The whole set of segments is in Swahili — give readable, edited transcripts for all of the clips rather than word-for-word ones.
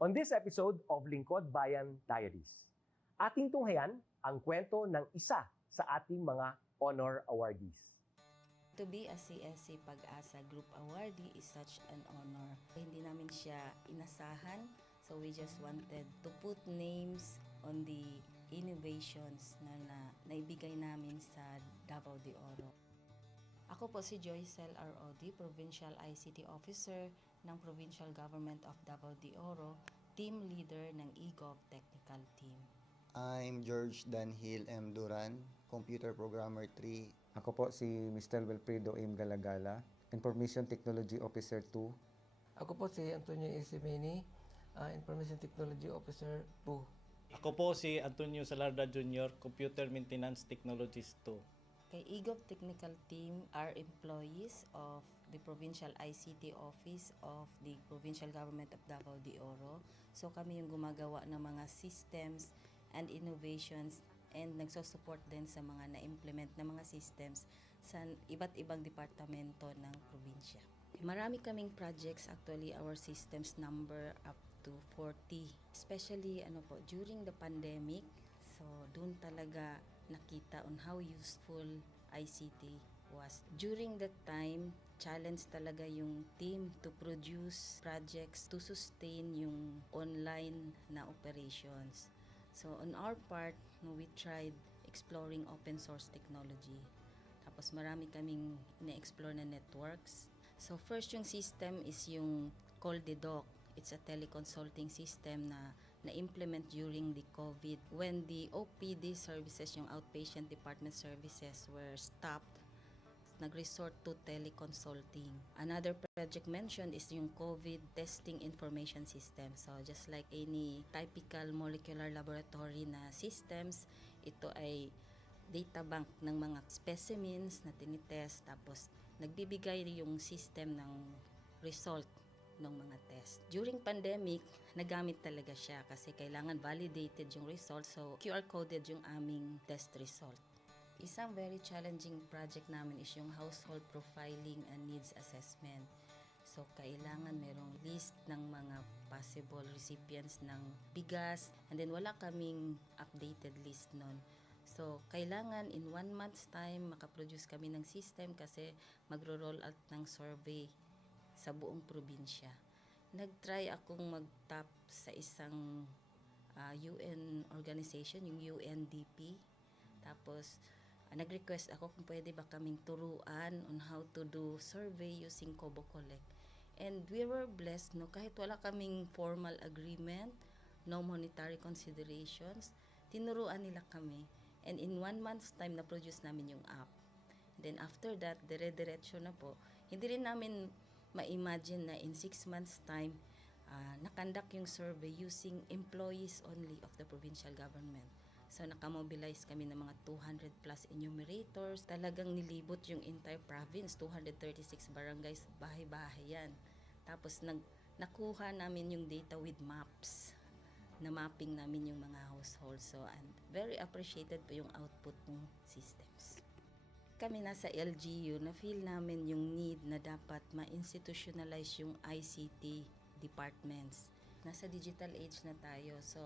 On this episode of Lingkod Bayan Diaries, ating tunghayan ang kwento ng isa sa ating mga honor awardees. To be a CSC Pag-asa Group Awardee is such an honor. Hindi namin siya inasahan, so we just wanted to put names on the innovations na naibigay namin sa Davao de Oro. Ako po si Joycel R.O.D., Provincial ICT Officer ng Provincial Government of Davao de Oro, Team Leader ng eGov Technical Team. I'm George Danhil M. Duran, Computer Programmer 3. Ako po si Mr. Wilfredo M. Galagala, Information Technology Officer 2. Ako po si Antonio Isimini, Information Technology Officer 2. Ako po si Antonio Salarda Jr., Computer Maintenance Technologist 2. Kay eGov Technical Team are employees of the Provincial ICT Office of the Provincial Government of Davao de Oro. So kami yung gumagawa ng mga systems and innovations and nagsusupport din sa mga na-implement na mga systems sa iba't ibang departamento ng probinsya. Marami kaming projects, actually our systems number up to 40. Especially during the pandemic, so doon talaga nakita on how useful ICT was. During that time, challenge talaga yung team to produce projects to sustain yung online na operations. So on our part, we tried exploring open source technology. Tapos marami kaming ina-explore na networks. So first yung system is yung CallDedoc. It's a teleconsulting system na na-implement during the COVID. When the OPD services, yung outpatient department services were stopped, nag-resort to teleconsulting. Another project mentioned is yung COVID testing information system. So just like any typical molecular laboratory na systems, ito ay data bank ng mga specimens na tinitest, tapos nagbibigay yung system ng result ng mga test. During pandemic, nagamit talaga siya kasi kailangan validated yung result, so QR coded yung aming test result. Isang very challenging project namin is yung household profiling and needs assessment. So kailangan merong list ng mga possible recipients ng bigas, and then wala kaming updated list nun. So, kailangan in 1 month's time makaproduce kami ng system kasi magro-roll out ng survey sa buong probinsya. Nag-try akong mag-tap sa isang UN organization, yung UNDP. Tapos, nag-request ako kung pwede ba kaming turuan on how to do survey using Kobo Collect. And we were blessed, kahit wala kaming formal agreement, no monetary considerations, tinuruan nila kami. And in 1 month's time, na-produce namin yung app. And then after that, dire-diretso na po. Hindi rin namin ma-imagine na in 6 months' time, nakandak yung survey using employees only of the provincial government. So nakamobilize kami ng mga 200 plus enumerators. Talagang nilibot yung entire province, 236 barangays, bahay-bahay yan. Tapos nakuha namin yung data with maps. Na mapping namin yung mga households. So, and very appreciated po yung output ng systems. Kami nasa LGU, na-feel namin yung need na dapat ma-institutionalize yung ICT departments. Nasa digital age na tayo, so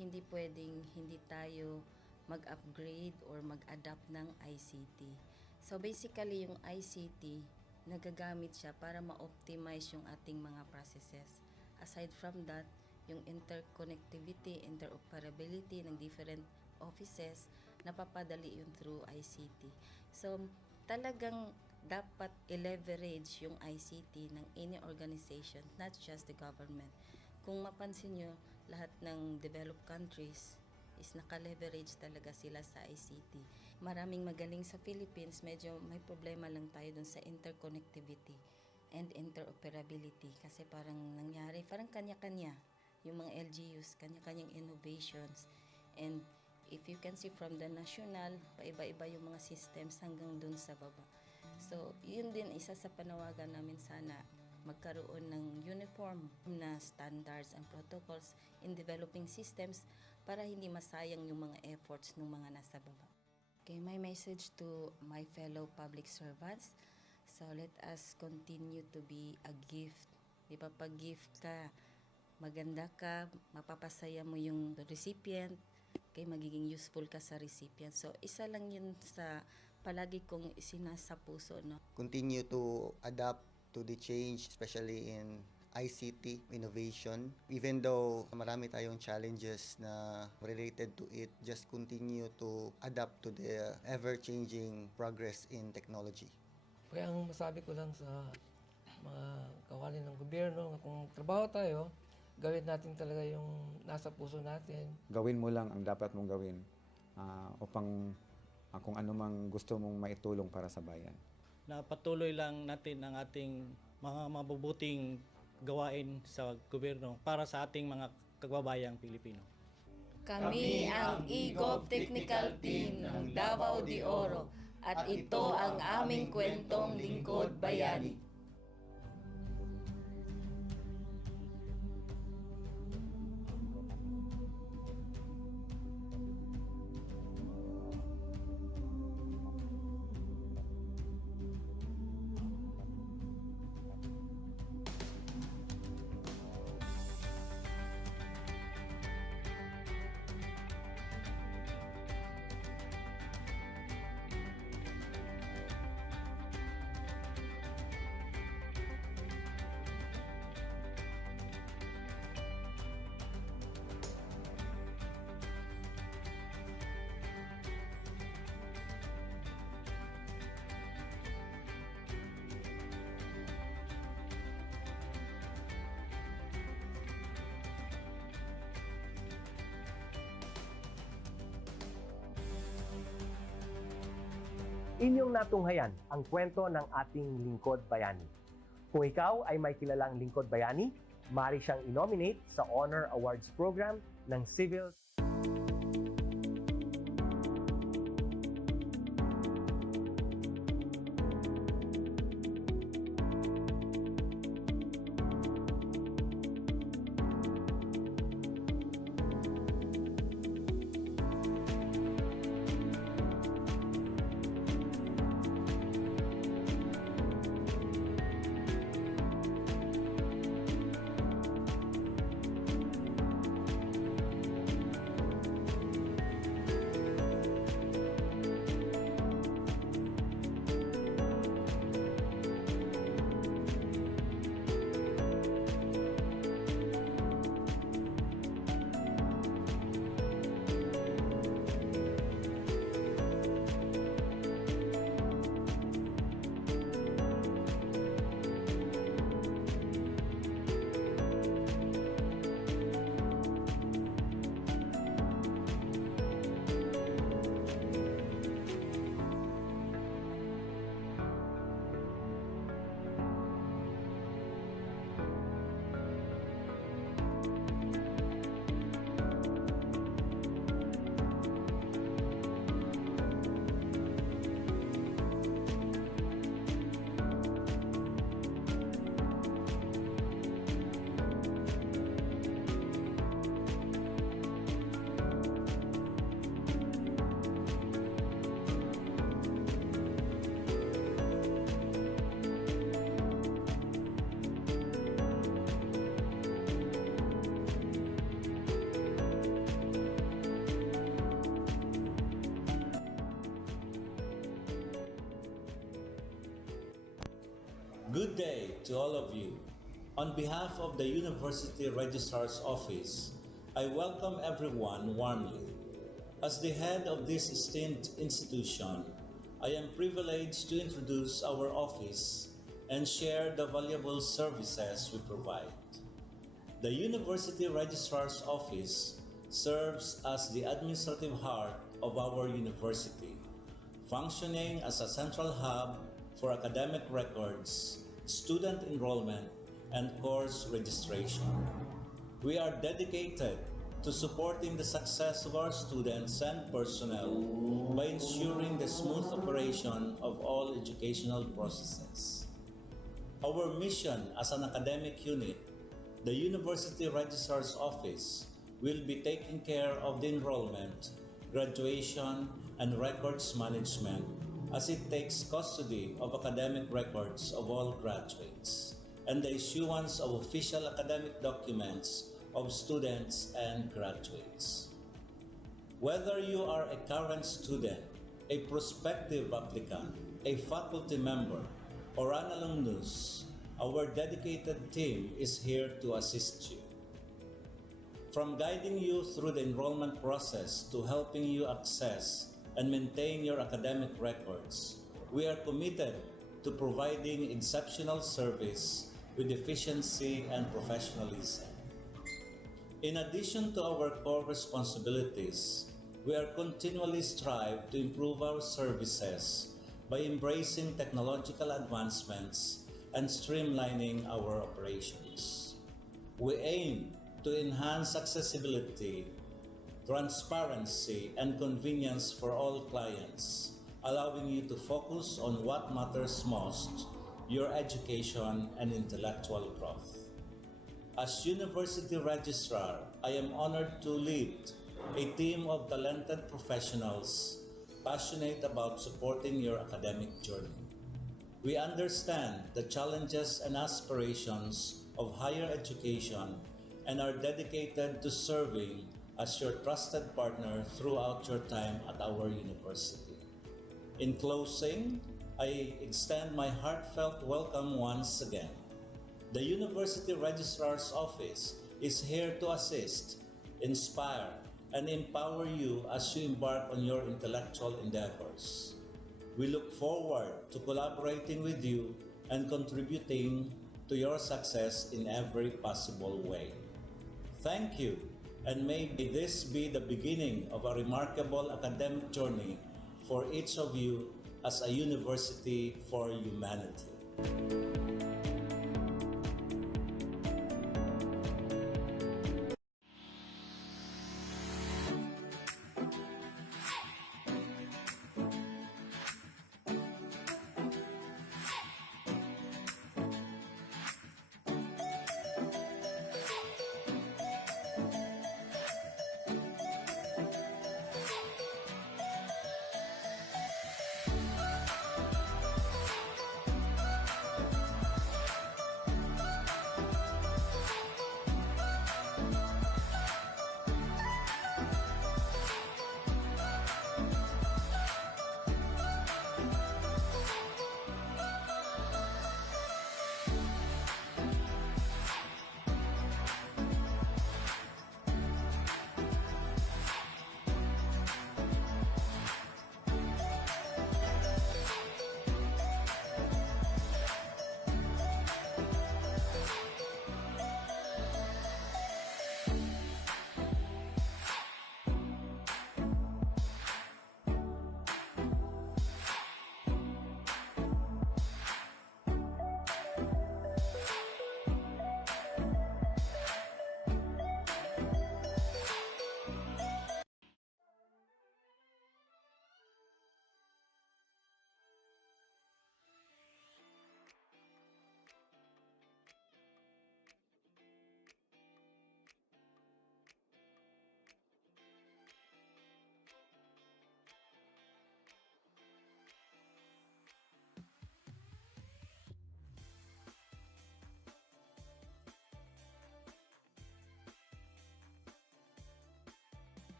hindi pwedeng hindi tayo mag-upgrade or mag-adapt ng ICT. So basically yung ICT, nagagamit siya para ma-optimize yung ating mga processes. Aside from that, yung interconnectivity, interoperability ng different offices, napapadali yun through ICT. So, talagang dapat i-leverage yung ICT ng any organization, not just the government. Kung mapansin nyo, lahat ng developed countries, is naka-leverage talaga sila sa ICT. Maraming magaling sa Philippines, medyo may problema lang tayo dun sa interconnectivity and interoperability kasi parang nangyari, parang kanya-kanya yung mga LGUs, kanya-kanyang innovations. And if you can see from the national, paiba-iba yung mga systems hanggang dun sa baba. So, yun din isa sa panawagan namin sana magkaroon ng uniform na standards and protocols in developing systems para hindi masayang yung mga efforts ng mga nasa baba. Okay, my message to my fellow public servants, so let us continue to be a gift. Di ba, pag gift ka, maganda ka, mapapasaya mo yung recipient, okay, magiging useful ka sa recipient. So, isa lang yun sa palagi kong isinasa puso, no? Continue to adapt to the change, especially in ICT innovation. Even though marami tayong challenges na related to it, just continue to adapt to the ever-changing progress in technology. Kaya ang masabi ko lang sa mga kawani ng gobyerno, kung trabaho tayo, gawin natin talaga yung nasa puso natin. Gawin mo lang ang dapat mong gawin upang kung ano mang gusto mong maitulong para sa bayan. Na patuloy lang natin ang ating mga mabubuting gawain sa gobyerno para sa ating mga kababayang Pilipino. Kami ang EGOV Technical Team ng Davao de Oro at ito ang aming kwentong Lingkod Bayani. Inyong natunghayan ang kwento ng ating Lingkod Bayani. Kung ikaw ay may kilalang Lingkod Bayani, maaari siyang i-nominate sa Honor Awards Program ng Civil Good day to all of you. On behalf of the University Registrar's Office, I welcome everyone warmly. As the head of this esteemed institution, I am privileged to introduce our office and share the valuable services we provide. The University Registrar's Office serves as the administrative heart of our university, functioning as a central hub for academic records, student enrollment, and course registration. We are dedicated to supporting the success of our students and personnel by ensuring the smooth operation of all educational processes. Our mission as an academic unit, the University Registrar's Office, will be taking care of the enrollment, graduation, and records management as it takes custody of academic records of all graduates and the issuance of official academic documents of students and graduates. Whether you are a current student, a prospective applicant, a faculty member, or an alumnus, our dedicated team is here to assist you. From guiding you through the enrollment process to helping you access and maintain your academic records, we are committed to providing exceptional service with efficiency and professionalism. In addition to our core responsibilities, we are continually strive to improve our services by embracing technological advancements and streamlining our operations. We aim to enhance accessibility, transparency, and convenience for all clients, allowing you to focus on what matters most, your education and intellectual growth. As University Registrar, I am honored to lead a team of talented professionals passionate about supporting your academic journey. We understand the challenges and aspirations of higher education and are dedicated to serving as your trusted partner throughout your time at our university. In closing, I extend my heartfelt welcome once again. The University Registrar's Office is here to assist, inspire, and empower you as you embark on your intellectual endeavors. We look forward to collaborating with you and contributing to your success in every possible way. Thank you, and may this be the beginning of a remarkable academic journey for each of you as a university for humanity.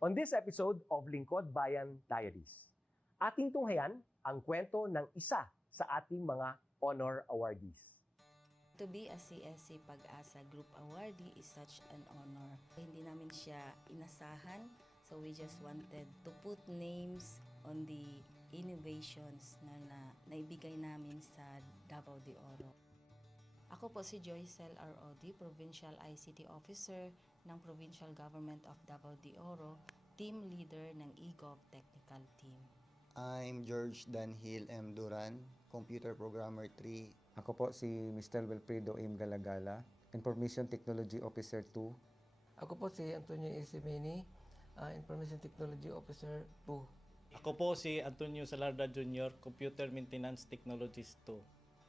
On this episode of Lingkod Bayan Diaries, ating tunghayan ang kwento ng isa sa ating mga honor awardees. To be a CSC Pag-asa Group Awardee is such an honor. Hindi namin siya inasahan, so we just wanted to put names on the innovations na naibigay namin sa Davao de Oro. Ako po si Joycel R. Odi, Provincial ICT Officer ng Provincial Government of Davao de Oro, Team Leader ng eGov Technical Team. I'm George Danhil M. Duran, Computer Programmer 3. Ako po si Mr. Wilfredo M. Galagala, Information Technology Officer 2. Ako po si Antonio Isimeni, Information Technology Officer 2. Ako po si Antonio Salarda Jr., Computer Maintenance Technologist 2.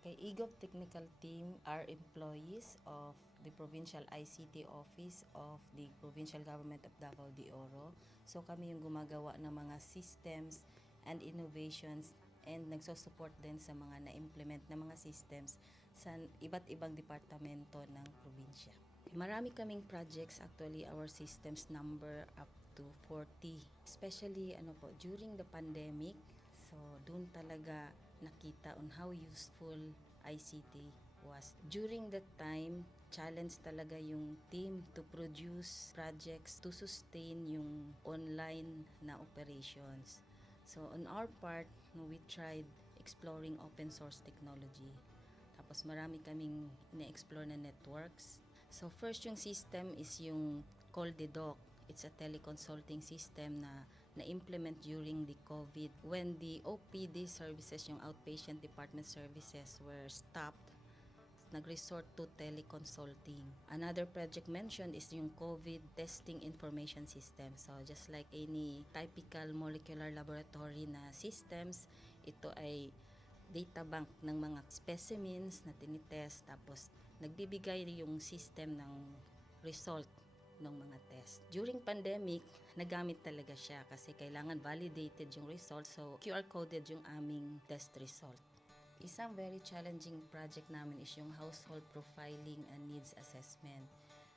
Kay eGov Technical Team are employees of the Provincial ICT Office of the Provincial Government of Davao de Oro. So kami yung gumagawa ng mga systems and innovations and nagsusupport din sa mga na-implement na mga systems sa iba't ibang departamento ng probinsya. Marami kaming projects, actually our systems number up to 40. Especially during the pandemic, so doon talaga nakita on how useful ICT was. During that time, challenge talaga yung team to produce projects to sustain yung online na operations. So on our part, we tried exploring open source technology. Tapos marami kaming ina-explore na networks. So first yung system is yung CallDedoc. It's a teleconsulting system na na-implement during the COVID when the OPD services, yung outpatient department services were stopped. Nag-resort to teleconsulting. Another project mentioned is yung COVID testing information system. So just like any typical molecular laboratory na systems, ito ay data bank ng mga specimens na tinitest, tapos nagbibigay yung system ng result ng mga test. During pandemic, nagamit talaga siya kasi kailangan validated yung result. So QR coded yung aming test result. Isang very challenging project namin is yung household profiling and needs assessment.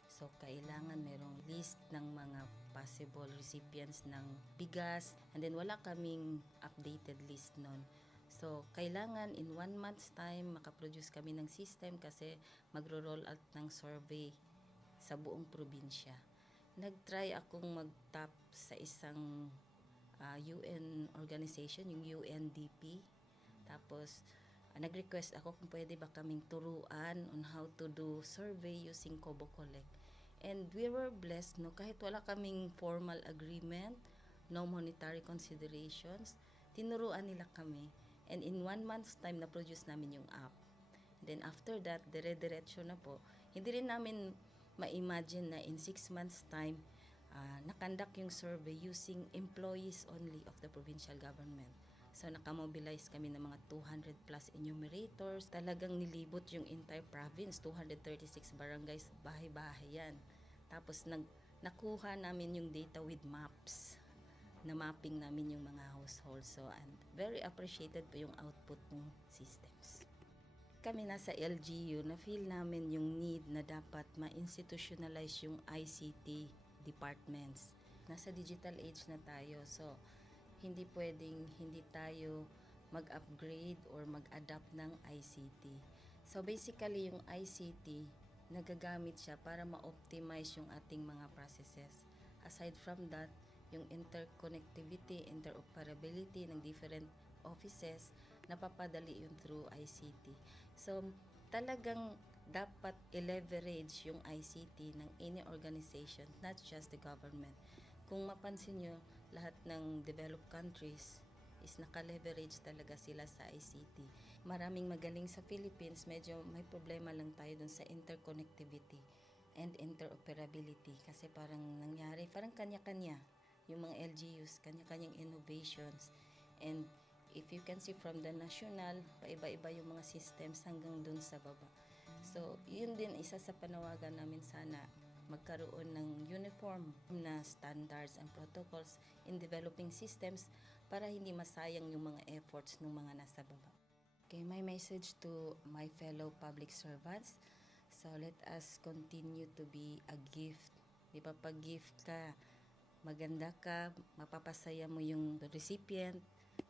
So, kailangan merong list ng mga possible recipients ng bigas, and then wala kaming updated list nun. So, kailangan in 1 month's time makaproduce kami ng system kasi magro-roll out ng survey sa buong probinsya. Nag-try akong mag-tap sa isang UN organization, yung UNDP. Tapos, nag-request ako kung pwede ba kaming turuan on how to do survey using Kobo Collect. And we were blessed, kahit wala kaming formal agreement, no monetary considerations, tinuruan nila kami. And in 1 month's time, na-produce namin yung app. And then after that, dire-diretso na po. Hindi rin namin ma-imagine na in 6 months' time, nakandak yung survey using employees only of the provincial government. So, nakamobilize kami ng mga 200 plus enumerators. Talagang nilibot yung entire province, 236 barangays, bahay-bahay yan. Tapos, nakuha namin yung data with maps. Na mapping namin yung mga households. So, and very appreciated po yung output ng systems. Kami nasa LGU, na-feel namin yung need na dapat ma-institutionalize yung ICT departments. Nasa digital age na tayo, so hindi pwedeng hindi tayo mag-upgrade or mag-adapt ng ICT. So basically yung ICT, nagagamit siya para ma-optimize yung ating mga processes. Aside from that, yung interconnectivity, interoperability ng different offices, napapadali yun through ICT. So talagang dapat i-leverage yung ICT ng any organization, not just the government. Kung mapansin nyo, lahat ng developed countries is naka-leverage talaga sila sa ICT. Maraming magaling sa Philippines, medyo may problema lang tayo dun sa interconnectivity and interoperability kasi parang nangyari, parang kanya-kanya yung mga LGUs, kanya-kanyang innovations. And if you can see from the national, paiba-iba yung mga systems hanggang dun sa baba. So, yun din isa sa panawagan namin sana magkaroon ng uniform na standards and protocols in developing systems para hindi masayang yung mga efforts ng mga nasa baba. Okay, my message to my fellow public servants, so let us continue to be a gift. Di ba, pag gift ka, maganda ka, mapapasaya mo yung recipient,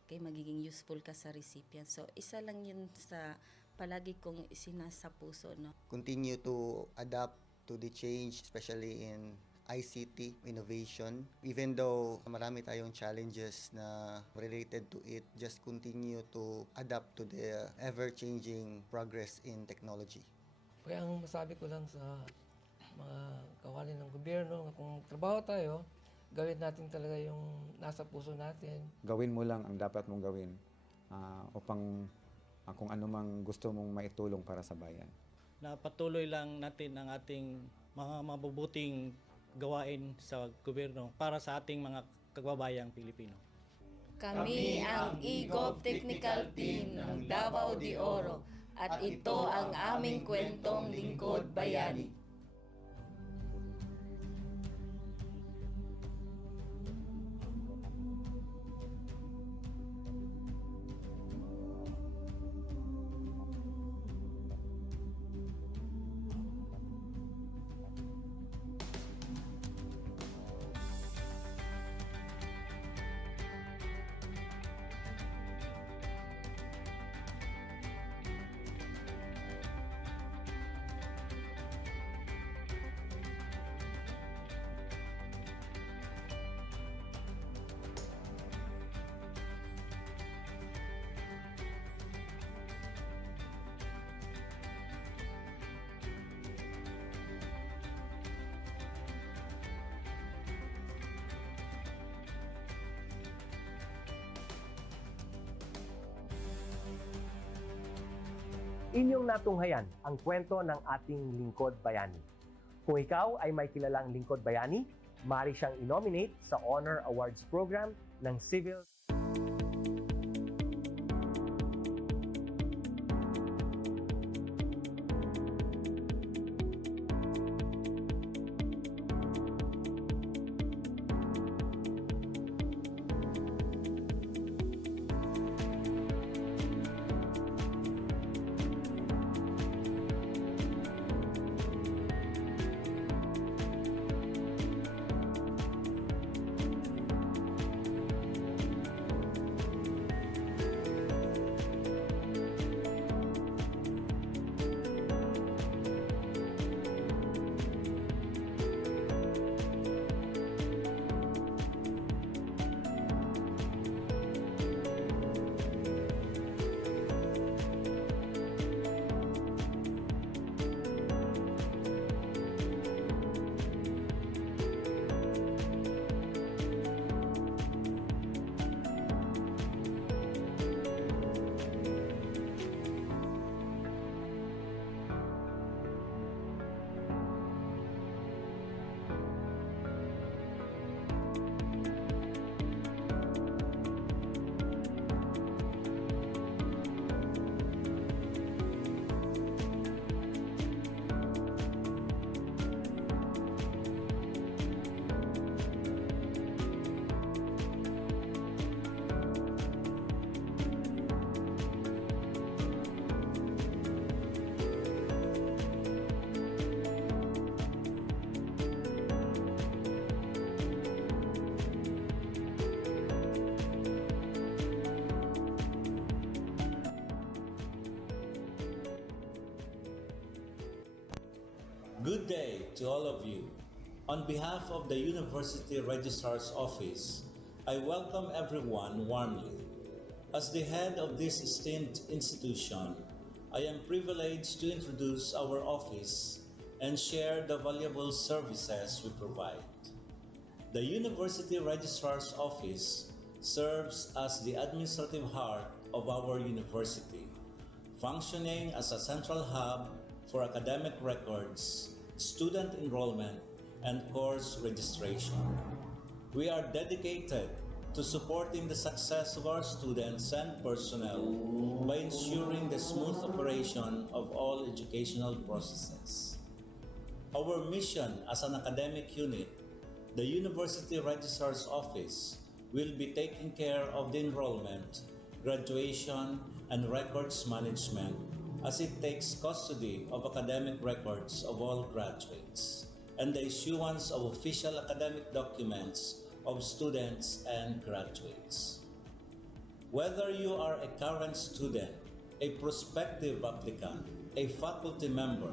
kay magiging useful ka sa recipient. So, isa lang yun sa palagi kong isinasa puso, no? Continue to adapt to the change, especially in ICT innovation. Even though marami tayong challenges na related to it, just continue to adapt to the ever-changing progress in technology. Kaya ang masabi ko lang sa mga kawani ng gobyerno, kung trabaho tayo, gawin natin talaga yung nasa puso natin. Gawin mo lang ang dapat mong gawin upang kung ano mang gusto mong maitulong para sa bayan. Na patuloy lang natin ang ating mga mabubuting gawain sa gobyerno para sa ating mga kababayang Pilipino. Kami ang EGOV Technical Team ng Davao de Oro at ito ang aming kwentong Lingkod Bayani. Inyong natunghayan ang kwento ng ating lingkod bayani. Kung ikaw ay may kilalang lingkod bayani, maaari siyang i-nominate sa Honor Awards Program ng Civil Good day to all of you. On behalf of the University Registrar's Office, I welcome everyone warmly. As the head of this esteemed institution, I am privileged to introduce our office and share the valuable services we provide. The University Registrar's Office serves as the administrative heart of our university, functioning as a central hub for academic records, student enrollment, and course registration. We are dedicated to supporting the success of our students and personnel by ensuring the smooth operation of all educational processes. Our mission as an academic unit, the University Registrar's Office, will be taking care of the enrollment, graduation, and records management as it takes custody of academic records of all graduates and the issuance of official academic documents of students and graduates. Whether you are a current student, a prospective applicant, a faculty member,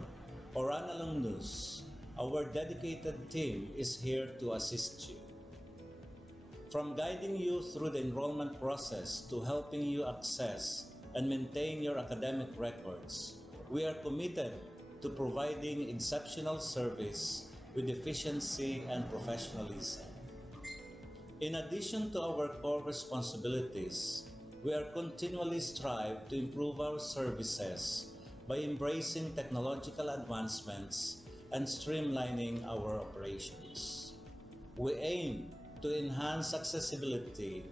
or an alumnus, our dedicated team is here to assist you. From guiding you through the enrollment process to helping you access and maintain your academic records, we are committed to providing exceptional service with efficiency and professionalism. In addition to our core responsibilities, we are continually strive to improve our services by embracing technological advancements and streamlining our operations. We aim to enhance accessibility,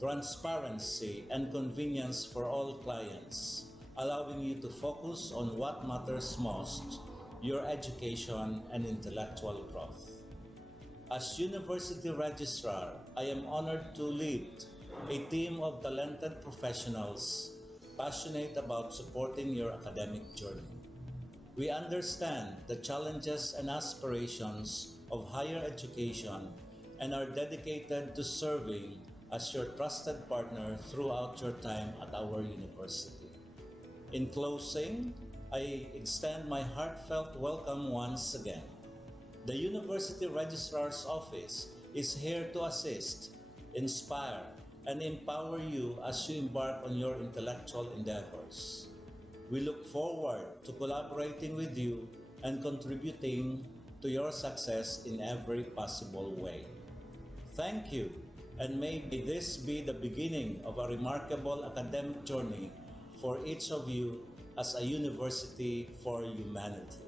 transparency, and convenience for all clients, allowing you to focus on what matters most, your education and intellectual growth. As University Registrar, I am honored to lead a team of talented professionals passionate about supporting your academic journey. We understand the challenges and aspirations of higher education and are dedicated to serving as your trusted partner throughout your time at our university. In closing, I extend my heartfelt welcome once again. The University Registrar's Office is here to assist, inspire, and empower you as you embark on your intellectual endeavors. We look forward to collaborating with you and contributing to your success in every possible way. Thank you, and may this be the beginning of a remarkable academic journey for each of you as a university for humanity.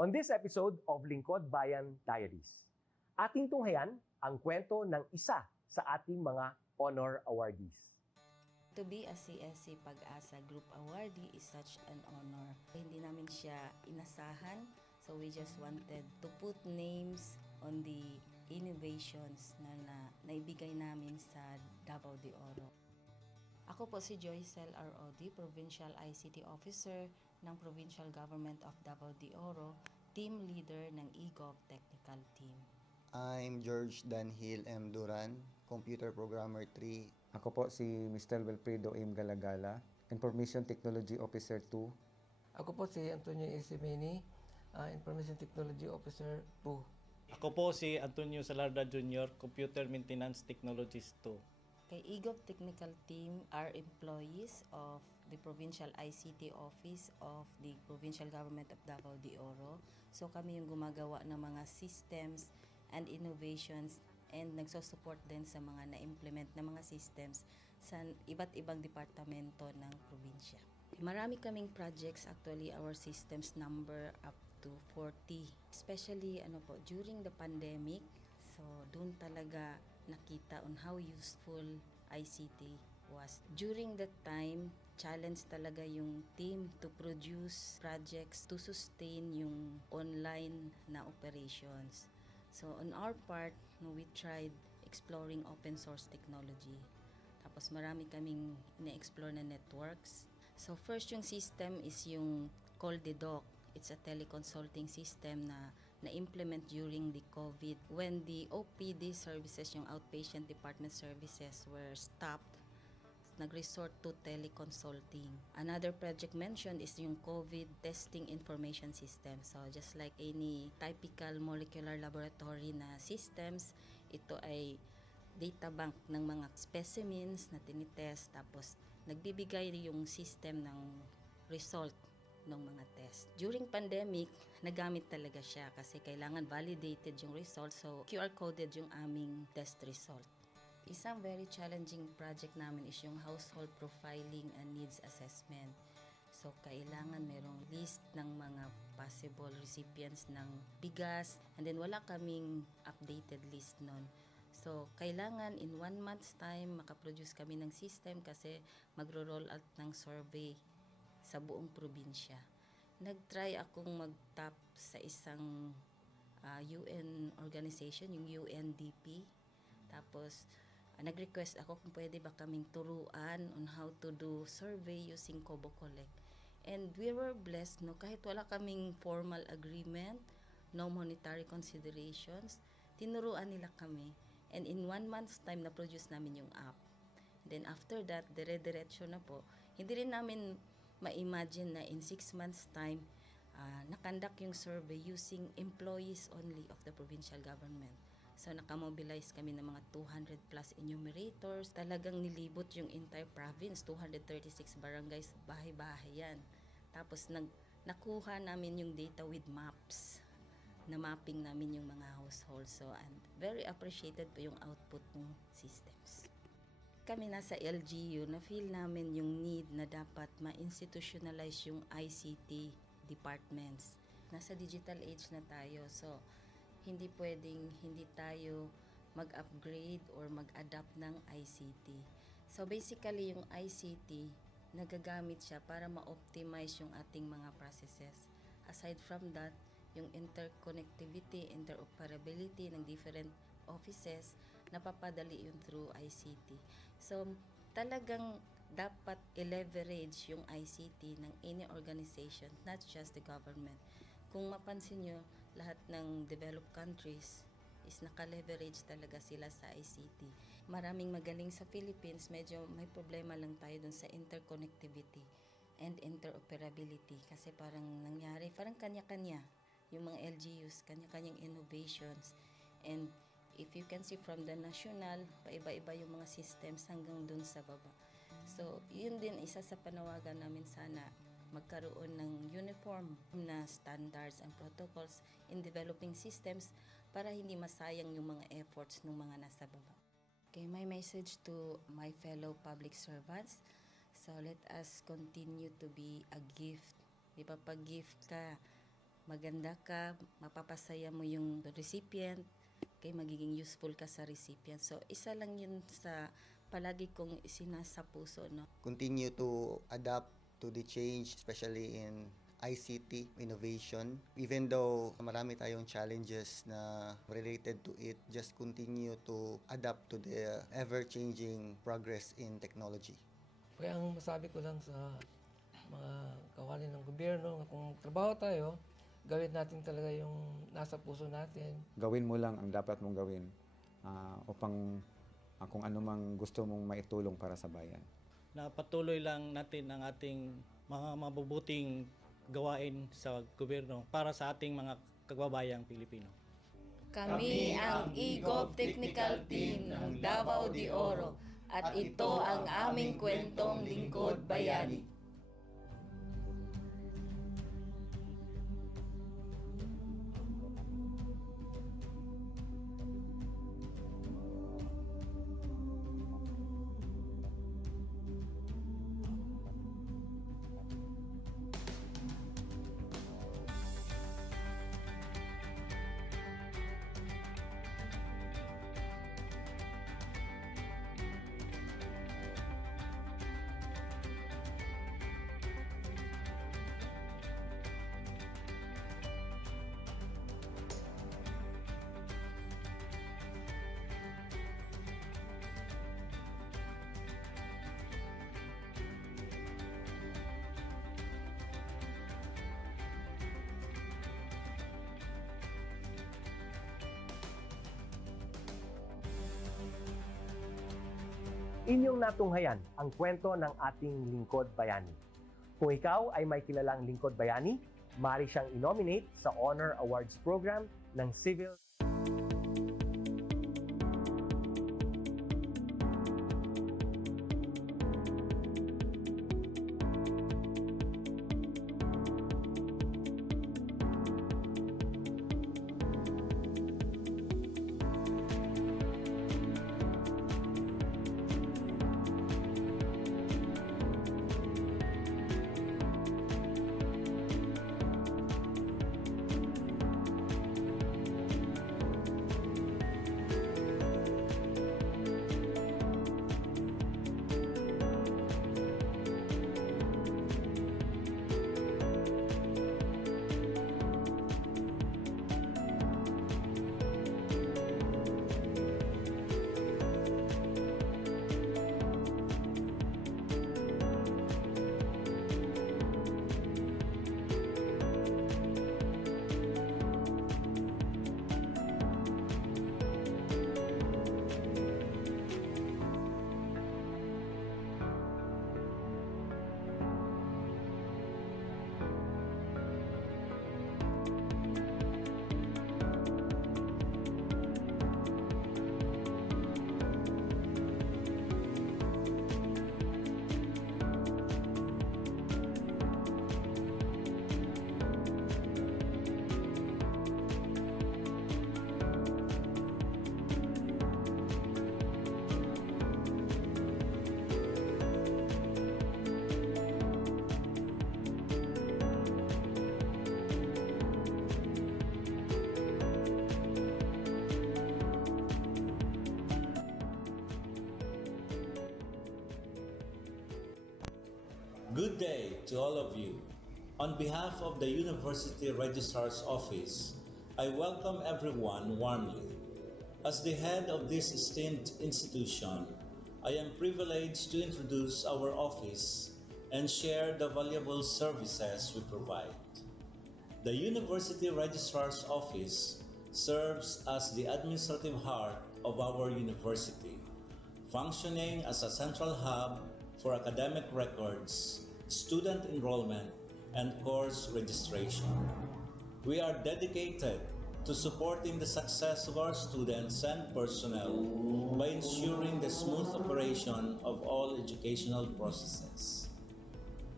On this episode of Lingkod Bayan Diaries, ating tunghayan ang kwento ng isa sa ating mga honor awardees. To be a CSC Pag-asa Group Awardee is such an honor. Hindi namin siya inasahan, so we just wanted to put names on the innovations na naibigay namin sa Davao de Oro. Ako po si Joycel R. Odi, Provincial ICT Officer ng Provincial Government of Davao de Oro, Team Leader ng eGov Technical Team. I'm George Danhil M. Duran, Computer Programmer 3. Ako po si Mr. Wilfredo M. Galagala, Information Technology Officer 2. Ako po si Antonio Isimini, Information Technology Officer 2. Ako po si Antonio Salarda Jr., Computer Maintenance Technologist 2. Kay eGov Technical Team are employees of the Provincial ICT Office of the Provincial Government of Davao de Oro. So kami yung gumagawa ng mga systems and innovations and nagsusupport din sa mga na-implement na mga systems sa iba't ibang departamento ng probinsya. Marami kaming projects, actually our systems number up to 40. Especially during the pandemic, so doon talaga nakita on how useful ICT was. During that time, challenge talaga yung team to produce projects to sustain yung online na operations. So on our part, we tried exploring open source technology. Tapos marami kaming ina-explore na networks. So first yung system is yung CallDedoc. It's a teleconsulting system na na-implement during the COVID when the OPD services, yung outpatient department services, were stopped. Nag-resort to teleconsulting. Another project mentioned is yung COVID testing information system. So just like any typical molecular laboratory na systems, ito ay data bank ng mga specimens na tinitest, tapos nagbibigay yung system ng result ng mga test. During pandemic, nagamit talaga siya kasi kailangan validated yung result, so QR coded yung aming test result. Isang very challenging project namin is yung household profiling and needs assessment. So kailangan merong list ng mga possible recipients ng bigas, and then wala kaming updated list nun. So kailangan in 1 month's time makaproduce kami ng system kasi magro-roll out ng survey sa buong probinsya. Nag-try akong mag-tap sa isang UN organization, yung UNDP. Tapos, nag-request ako kung pwede ba kaming turuan on how to do survey using Kobo Collect. And we were blessed, kahit wala kaming formal agreement, no monetary considerations, tinuruan nila kami. And in 1 month's time, na-produce namin yung app. Then after that, dire-diretso na po. Hindi rin namin ma-imagine na in 6 months' time, nakandak yung survey using employees only of the provincial government. So nakamobilize kami ng mga 200 plus enumerators. Talagang nilibot yung entire province, 236 barangays, bahay-bahay yan. Tapos nakuha namin yung data with maps. Na mapping namin yung mga households. So and very appreciated po yung output ng systems. Kami nasa LGU, na-feel namin yung need na dapat ma-institutionalize yung ICT departments. Nasa digital age na tayo, so hindi pwedeng hindi tayo mag-upgrade or mag-adapt ng ICT. So basically, yung ICT, nagagamit siya para ma-optimize yung ating mga processes. Aside from that, yung interconnectivity, interoperability ng different offices, napapadali yun through ICT. So, talagang dapat i-leverage yung ICT ng any organization, not just the government. Kung mapansin nyo, lahat ng developed countries is naka-leverage talaga sila sa ICT. Maraming magaling sa Philippines, medyo may problema lang tayo dun sa interconnectivity and interoperability kasi parang nangyari, parang kanya-kanya yung mga LGUs, kanya-kanyang innovations. And if you can see from the national, paiba-iba yung mga systems hanggang dun sa baba. So, yun din isa sa panawagan namin, sana magkaroon ng uniform na standards and protocols in developing systems para hindi masayang yung mga efforts ng mga nasa baba. Okay, my message to my fellow public servants, so let us continue to be a gift. Di ba, pag gift ka, maganda ka, mapapasaya mo yung recipient, kay magiging useful ka sa recipient. So, isa lang yun sa palagi kong isinasa puso, no? Continue to adapt to the change, especially in ICT innovation. Even though marami tayong challenges na related to it, just continue to adapt to the ever-changing progress in technology. Kaya ang masabi ko lang sa mga kawani ng gobyerno, kung trabaho tayo, gawin natin talaga yung nasa puso natin. Gawin mo lang ang dapat mong gawin upang kung ano mang gusto mong maitulong para sa bayan. Na patuloy lang natin ang ating mga mabubuting gawain sa gobyerno para sa ating mga kababayang Pilipino. Kami ang EGOV Technical Team ng Davao de Oro at ito ang aming kwentong Lingkod Bayani. Inyong natunghayan ang kwento ng ating lingkod bayani. Kung ikaw ay may kilalang lingkod bayani, maaari siyang i-nominate sa Honor Awards Program ng Civil Good day to all of you. On behalf of the University Registrar's Office, I welcome everyone warmly. As the head of this esteemed institution, I am privileged to introduce our office and share the valuable services we provide. The University Registrar's Office serves as the administrative heart of our university, functioning as a central hub for academic records, student enrollment, and course registration. We are dedicated to supporting the success of our students and personnel by ensuring the smooth operation of all educational processes.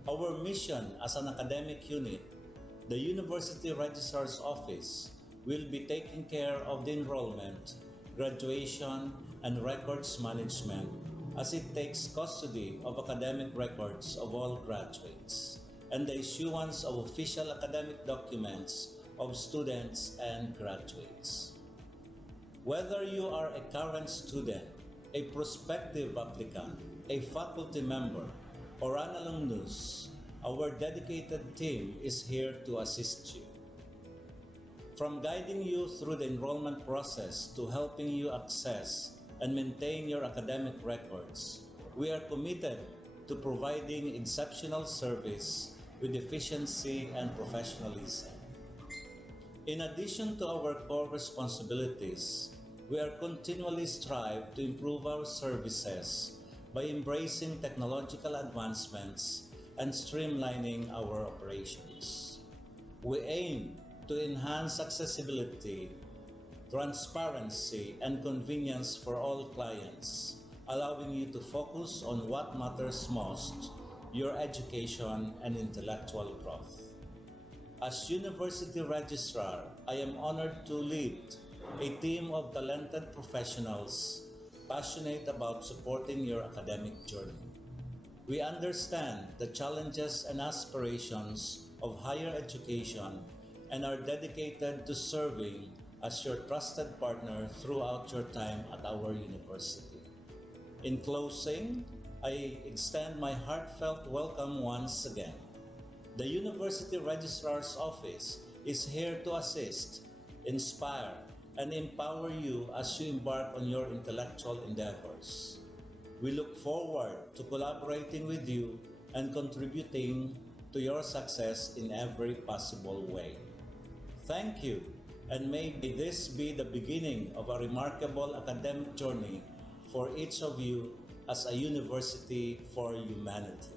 Our mission as an academic unit, the University Registrar's Office, will be taking care of the enrollment, graduation, and records management as it takes custody of academic records of all graduates and the issuance of official academic documents of students and graduates. Whether you are a current student, a prospective applicant, a faculty member, or an alumnus, our dedicated team is here to assist you. From guiding you through the enrollment process to helping you access and maintain your academic records, we are committed to providing exceptional service with efficiency and professionalism. In addition to our core responsibilities, we are continually strive to improve our services by embracing technological advancements and streamlining our operations. We aim to enhance accessibility, transparency, and convenience for all clients, allowing you to focus on what matters most, your education and intellectual growth. As University Registrar, I am honored to lead a team of talented professionals passionate about supporting your academic journey. We understand the challenges and aspirations of higher education and are dedicated to serving as your trusted partner throughout your time at our university. In closing, I extend my heartfelt welcome once again. The University Registrar's Office is here to assist, inspire, and empower you as you embark on your intellectual endeavors. We look forward to collaborating with you and contributing to your success in every possible way. Thank you, and may this be the beginning of a remarkable academic journey for each of you as a university for humanity.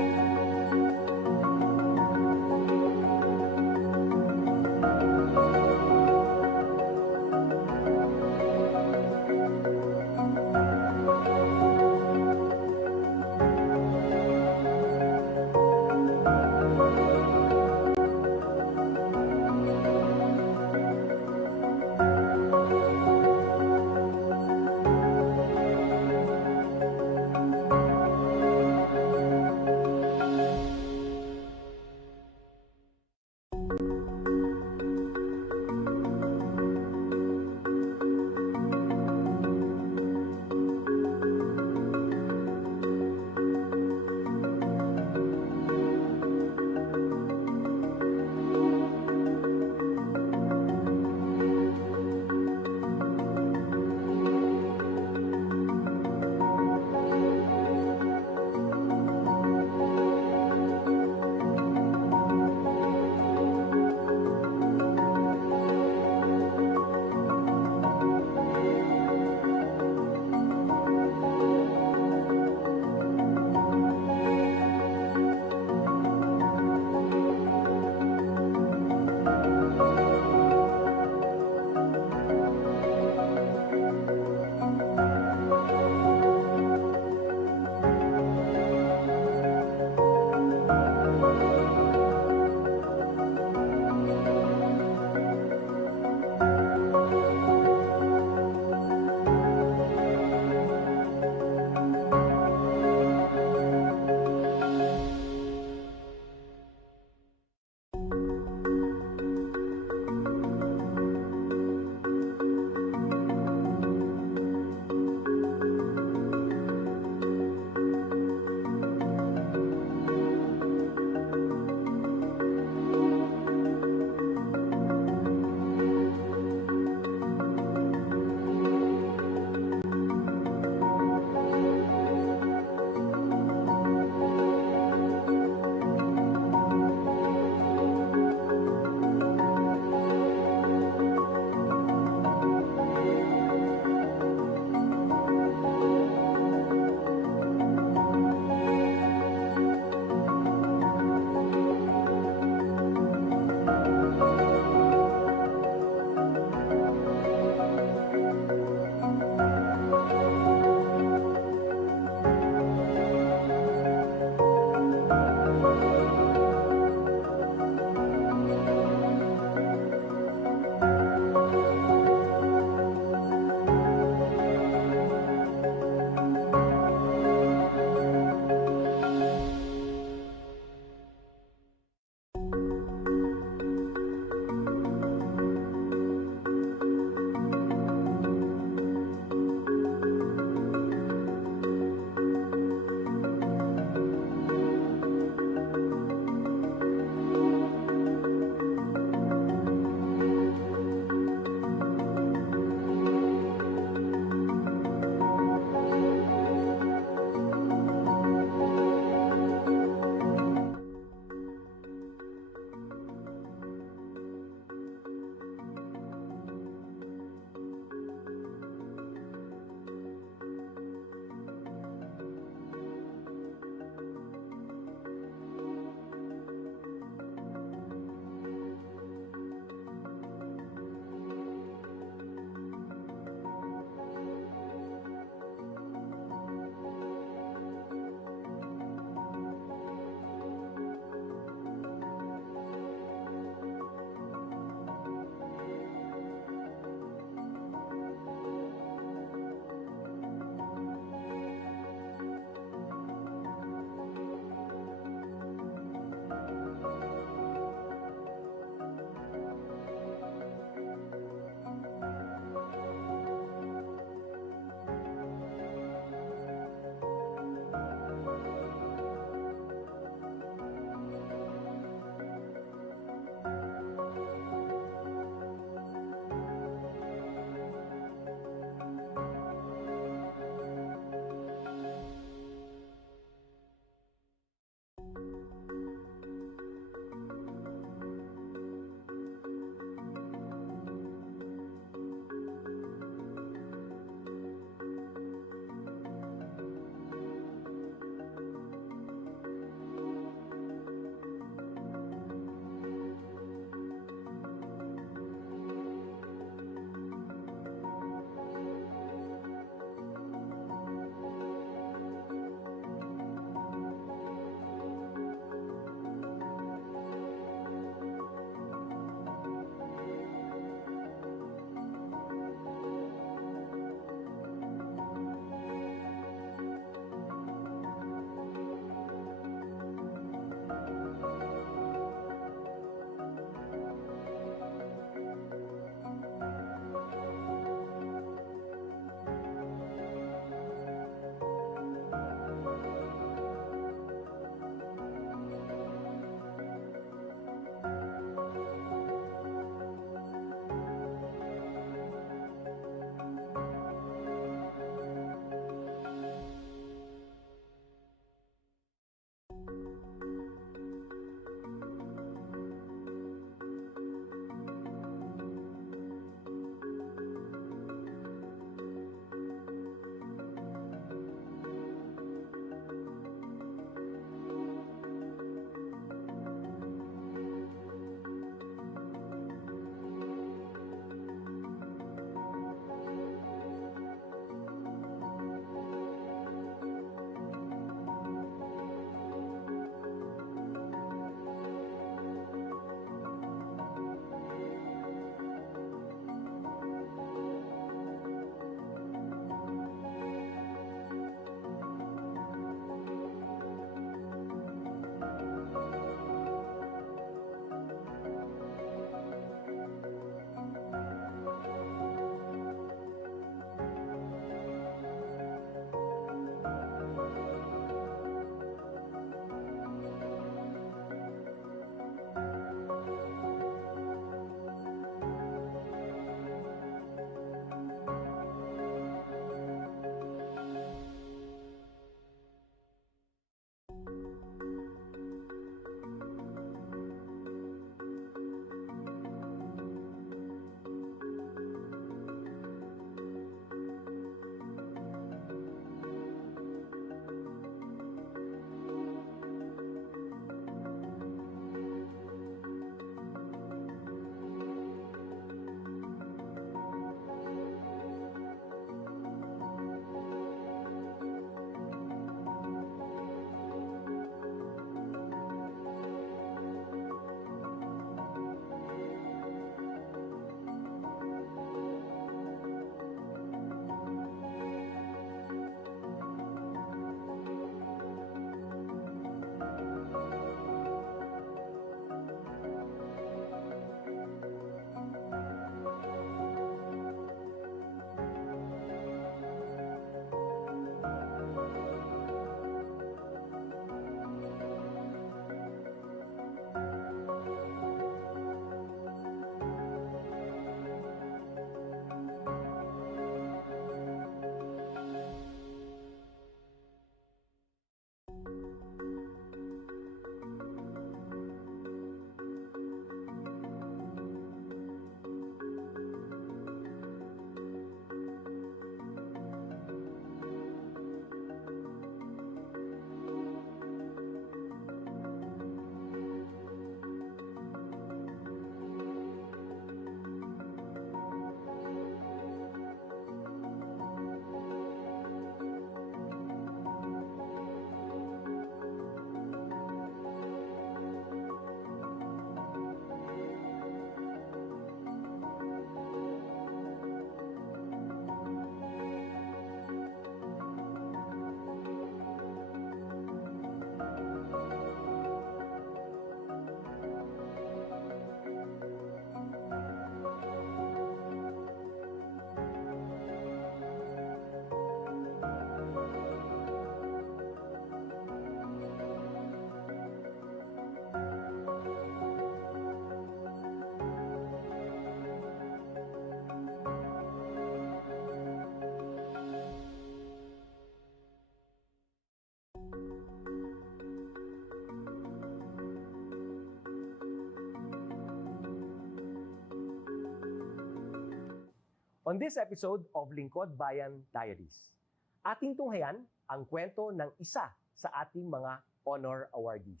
On this episode of Lingkod Bayan Diaries, ating tunghayan ang kwento ng isa sa ating mga honor awardees.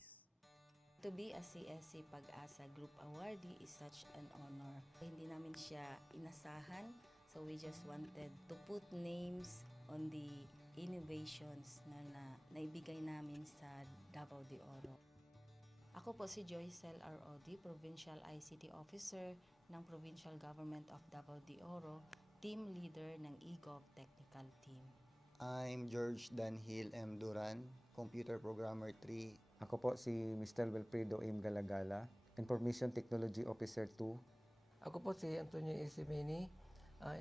To be a CSC Pag-asa Group Awardee is such an honor. Hindi namin siya inasahan, so we just wanted to put names on the innovations na naibigay namin sa Davao de Oro. Ako po si Joycel R. Odi, Provincial ICT Officer ng Provincial Government of Davao de Oro, Team Leader ng eGov Technical Team. I'm George Danhil M. Duran, Computer Programmer 3. Ako po si Mr. Wilfredo M. Galagala, Information Technology Officer 2. Ako po si Antonio Isimeni,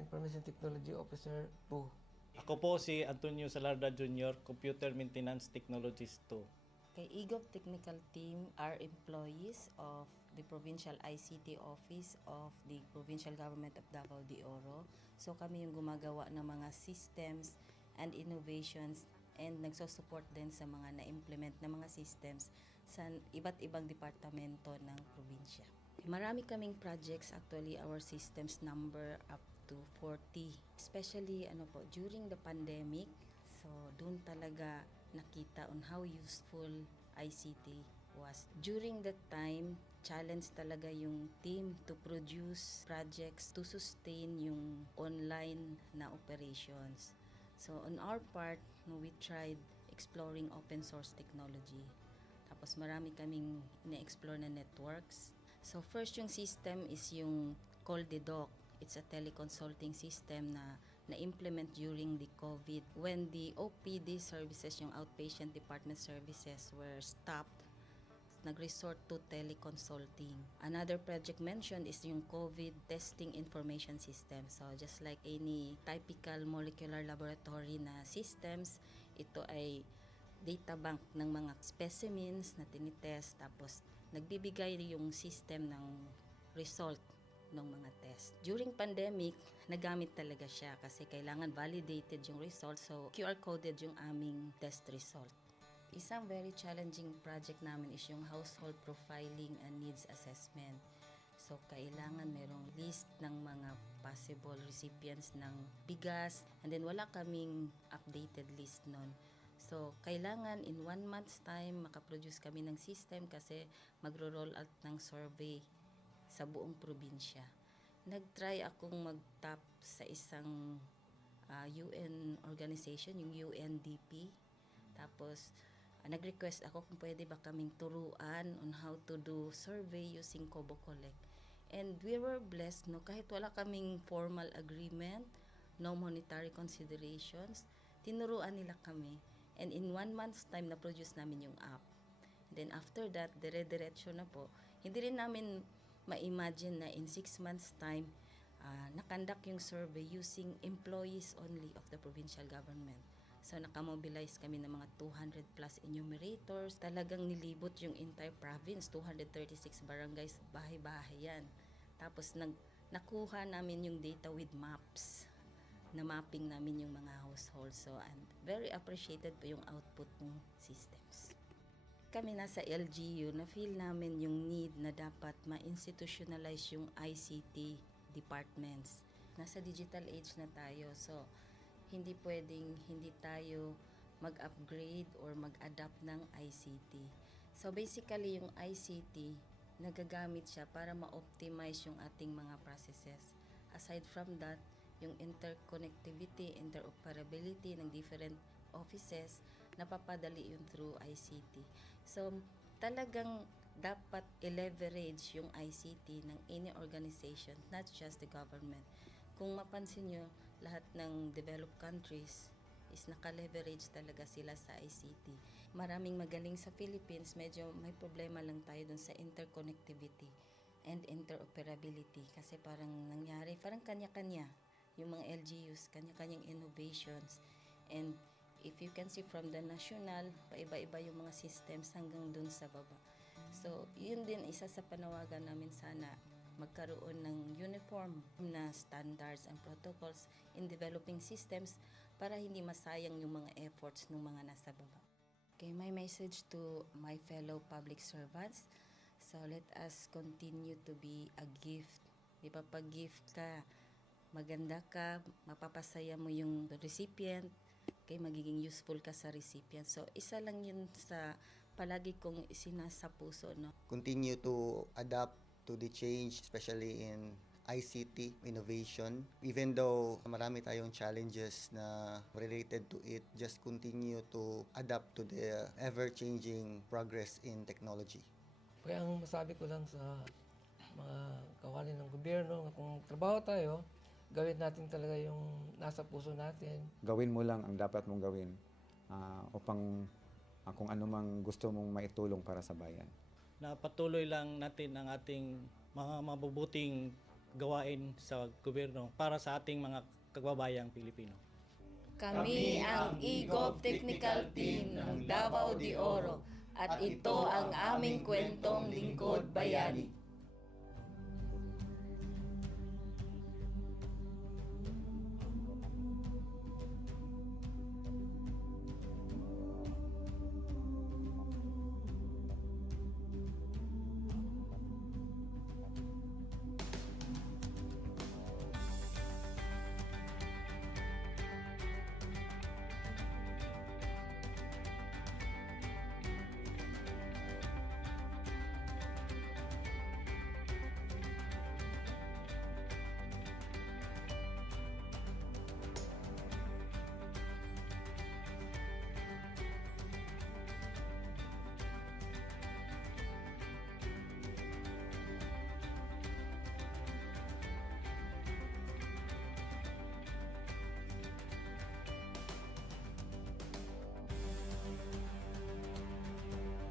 Information Technology Officer 2. Ako po si Antonio Salarda Jr., Computer Maintenance Technologist 2. Kay eGov Technical Team are employees of the Provincial ICT Office of the Provincial Government of Davao de Oro. So kami yung gumagawa ng mga systems and innovations and nagsusupport din sa mga na-implement na mga systems sa iba't ibang departamento ng probinsya. Marami kaming projects, actually our systems number up to 40. Especially during the pandemic, so doon talaga nakita on how useful ICT was. During that time, challenge talaga yung team to produce projects to sustain yung online na operations. So on our part, we tried exploring open source technology. Tapos marami kaming ina-explore na networks. So first yung system is yung CallDedoc. It's a teleconsulting system na na-implement during the COVID when the OPD services, yung outpatient department services, were stopped. Nag-resort to teleconsulting. Another project mentioned is yung COVID testing information system. So just like any typical molecular laboratory na systems, ito ay data bank ng mga specimens na tinitest, tapos nagbibigay yung system ng result ng mga test. During pandemic, nagamit talaga siya kasi kailangan validated yung result, so QR coded yung aming test result. Isang very challenging project namin is yung household profiling and needs assessment. So, kailangan merong list ng mga possible recipients ng bigas, and then wala kaming updated list nun. So, kailangan in 1 month's time makaproduce kami ng system kasi magro-roll out ng survey sa buong probinsya. Nag-try akong mag-tap sa isang UN organization, yung UNDP. Tapos, nag-request ako kung pwede ba kaming turuan on how to do survey using Kobo Collect. And we were blessed, kahit wala kaming formal agreement, no monetary considerations, tinuruan nila kami. And in 1 month's time, na-produce namin yung app. And then after that, dire-diretso na po. Hindi rin namin ma-imagine na in 6 months' time, nakandak yung survey using employees only of the provincial government. So, nakamobilize kami ng mga 200 plus enumerators. Talagang nilibot yung entire province, 236 barangays, bahay-bahay yan. Tapos, nakuha namin yung data with maps. Na mapping namin yung mga households. So, and very appreciated po yung output ng systems. Kami nasa LGU, na-feel namin yung need na dapat ma-institutionalize yung ICT departments. Nasa digital age na tayo, so hindi pwedeng hindi tayo mag-upgrade or mag-adapt ng ICT. So basically, yung ICT, nagagamit siya para ma-optimize yung ating mga processes. Aside from that, yung interconnectivity, interoperability ng different offices, napapadali yun through ICT. So talagang dapat i-leverage yung ICT ng any organization, not just the government. Kung mapansin nyo, lahat ng developed countries is naka-leverage talaga sila sa ICT. Maraming magaling sa Philippines, medyo may problema lang tayo dun sa interconnectivity and interoperability kasi parang nangyari, parang kanya-kanya yung mga LGUs, kanya-kanyang innovations. And if you can see from the national, paiba-iba yung mga systems hanggang dun sa baba. So, yun din isa sa panawagan namin sana magkaroon ng uniform na standards and protocols in developing systems para hindi masayang yung mga efforts ng mga nasa baba. Okay, my message to my fellow public servants, so let us continue to be a gift. Di ba, pag gift ka, maganda ka, mapapasaya mo yung recipient, kay magiging useful ka sa recipient. So, isa lang yun sa palagi kong isinasa puso, no? Continue to adapt to the change, especially in ICT innovation. Even though marami tayong challenges na related to it, just continue to adapt to the ever-changing progress in technology. Kaya ang masabi ko lang sa mga kawani ng gobyerno, kung trabaho tayo, gawin natin talaga yung nasa puso natin. Gawin mo lang ang dapat mong gawin upang kung ano mang gusto mong maitulong para sa bayan. Na patuloy lang natin ang ating mga mabubuting gawain sa gobyerno para sa ating mga kababayang Pilipino. Kami ang eGov Technical Team ng Davao de Oro at ito ang aming kwentong lingkod bayani.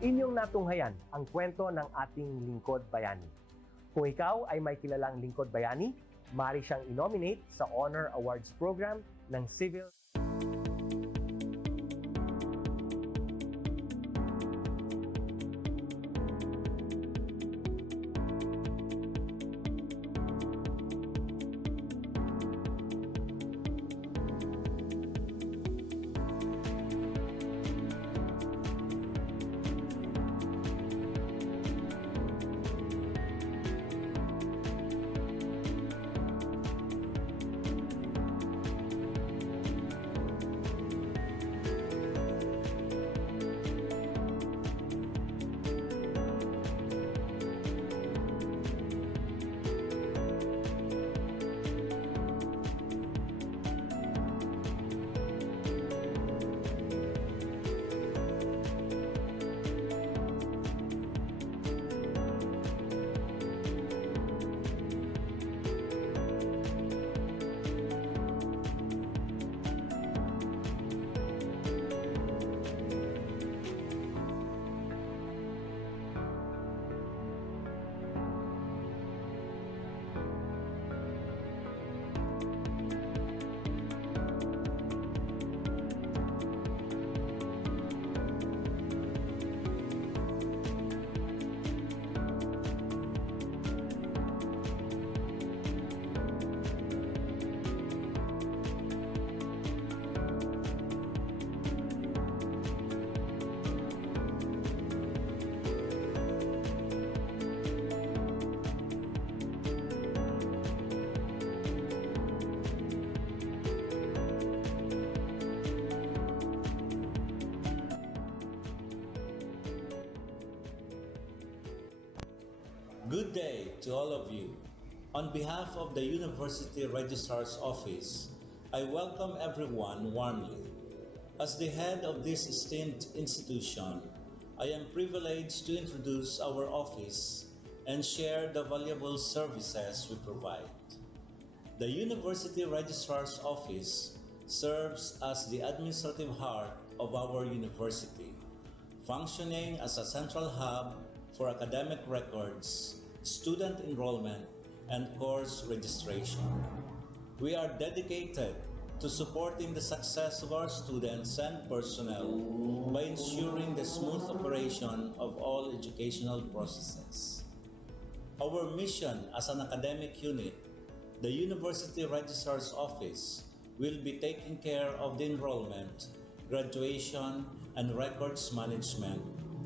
Inyong natunghayan ang kwento ng ating lingkod bayani. Kung ikaw ay may kilalang lingkod bayani, maaari siyang i-nominate sa Honor Awards Program ng Civil Good day to all of you. On behalf of the University Registrar's Office, I welcome everyone warmly. As the head of this esteemed institution, I am privileged to introduce our office and share the valuable services we provide. The University Registrar's Office serves as the administrative heart of our university, functioning as a central hub for academic records, student enrollment, and course registration. We are dedicated to supporting the success of our students and personnel by ensuring the smooth operation of all educational processes. Our mission as an academic unit, the University Registrar's Office, will be taking care of the enrollment, graduation, and records management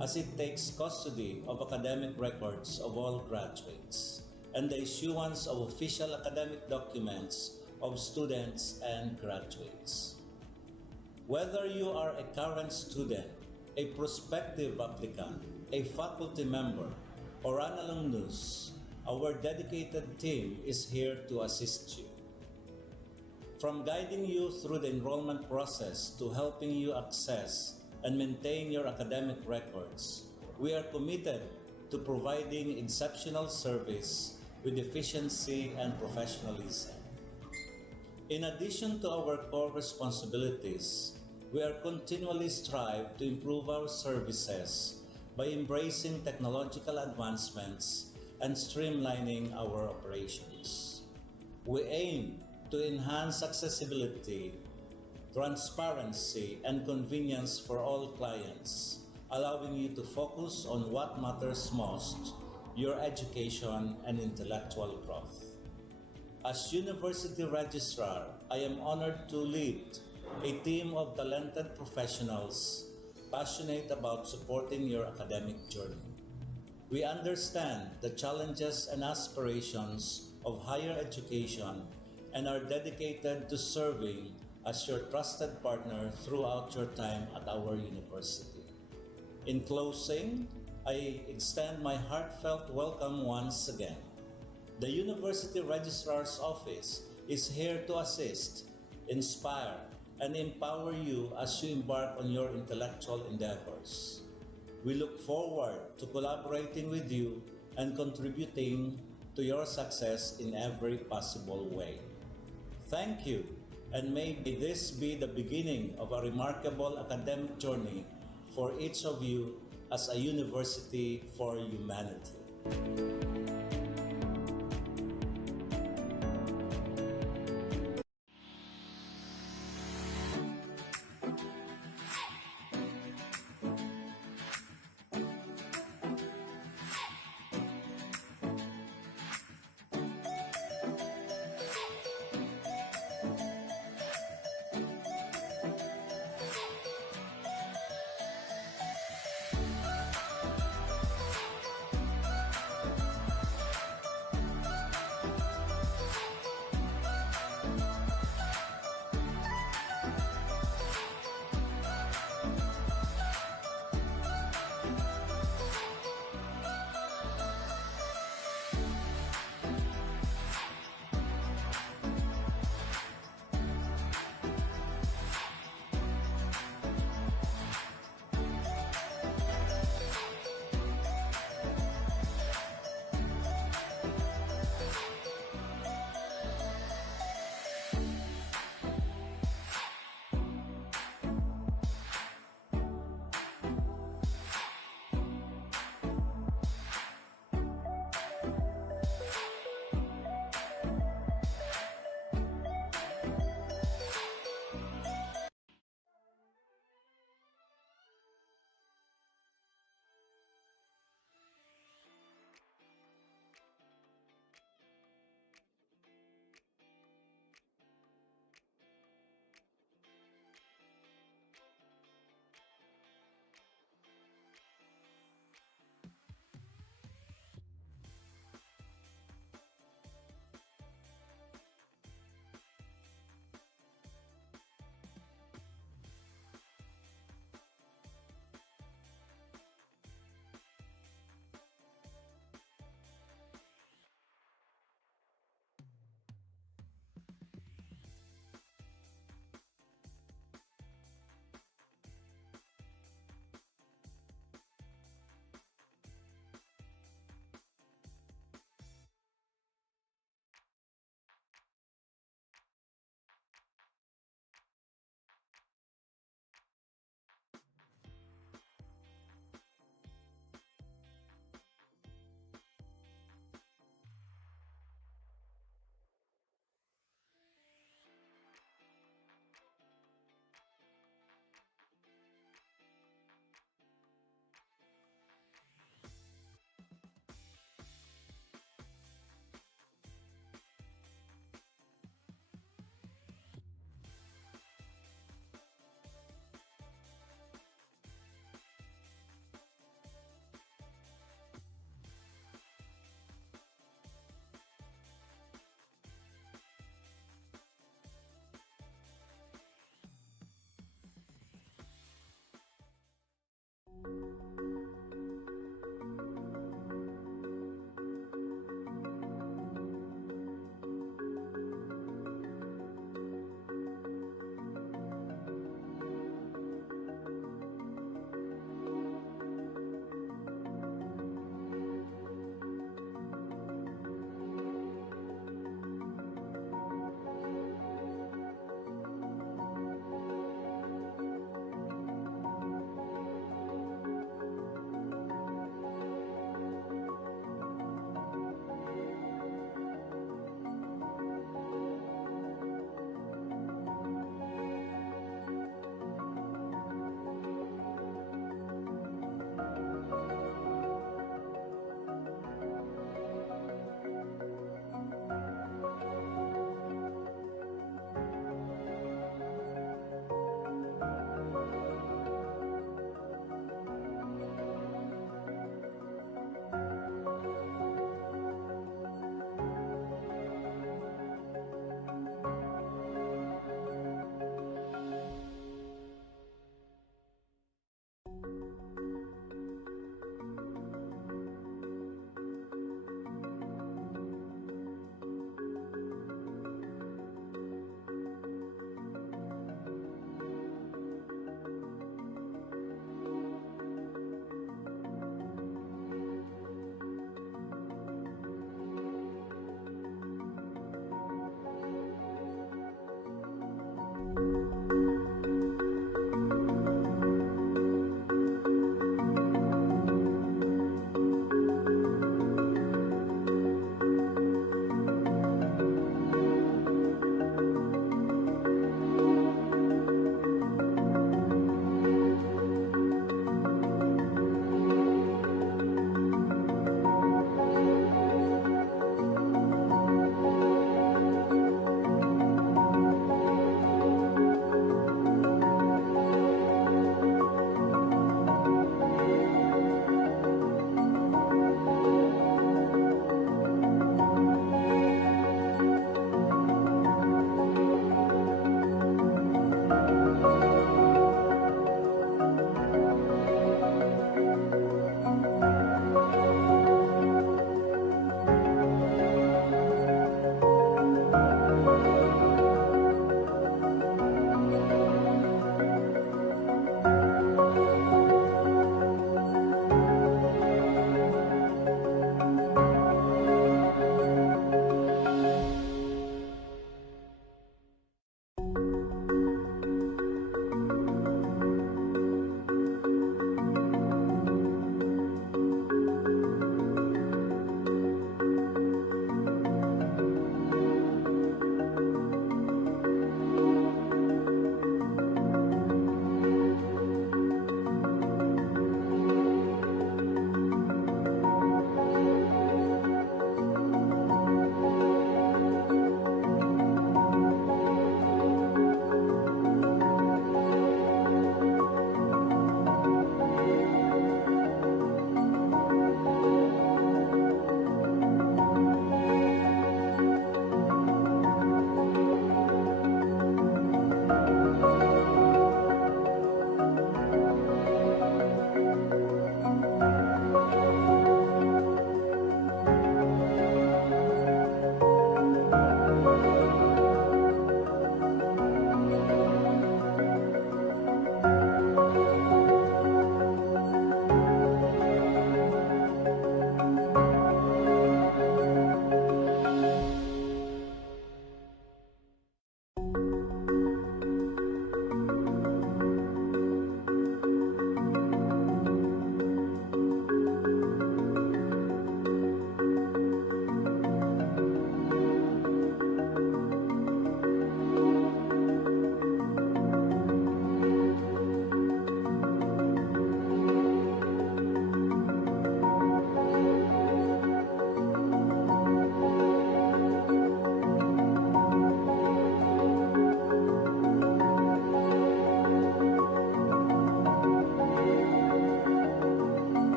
as it takes custody of academic records of all graduates and the issuance of official academic documents of students and graduates. Whether you are a current student, a prospective applicant, a faculty member, or an alumnus, our dedicated team is here to assist you. From guiding you through the enrollment process to helping you access and maintain your academic records, we are committed to providing exceptional service with efficiency and professionalism. In addition to our core responsibilities, we are continually strive to improve our services by embracing technological advancements and streamlining our operations. We aim to enhance accessibility, transparency, and convenience for all clients, allowing you to focus on what matters most, your education and intellectual growth. As University Registrar, I am honored to lead a team of talented professionals passionate about supporting your academic journey. We understand the challenges and aspirations of higher education and are dedicated to serving as your trusted partner throughout your time at our university. In closing, I extend my heartfelt welcome once again. The University Registrar's Office is here to assist, inspire, and empower you as you embark on your intellectual endeavors. We look forward to collaborating with you and contributing to your success in every possible way. Thank you, and may this be the beginning of a remarkable academic journey for each of you as a university for humanity.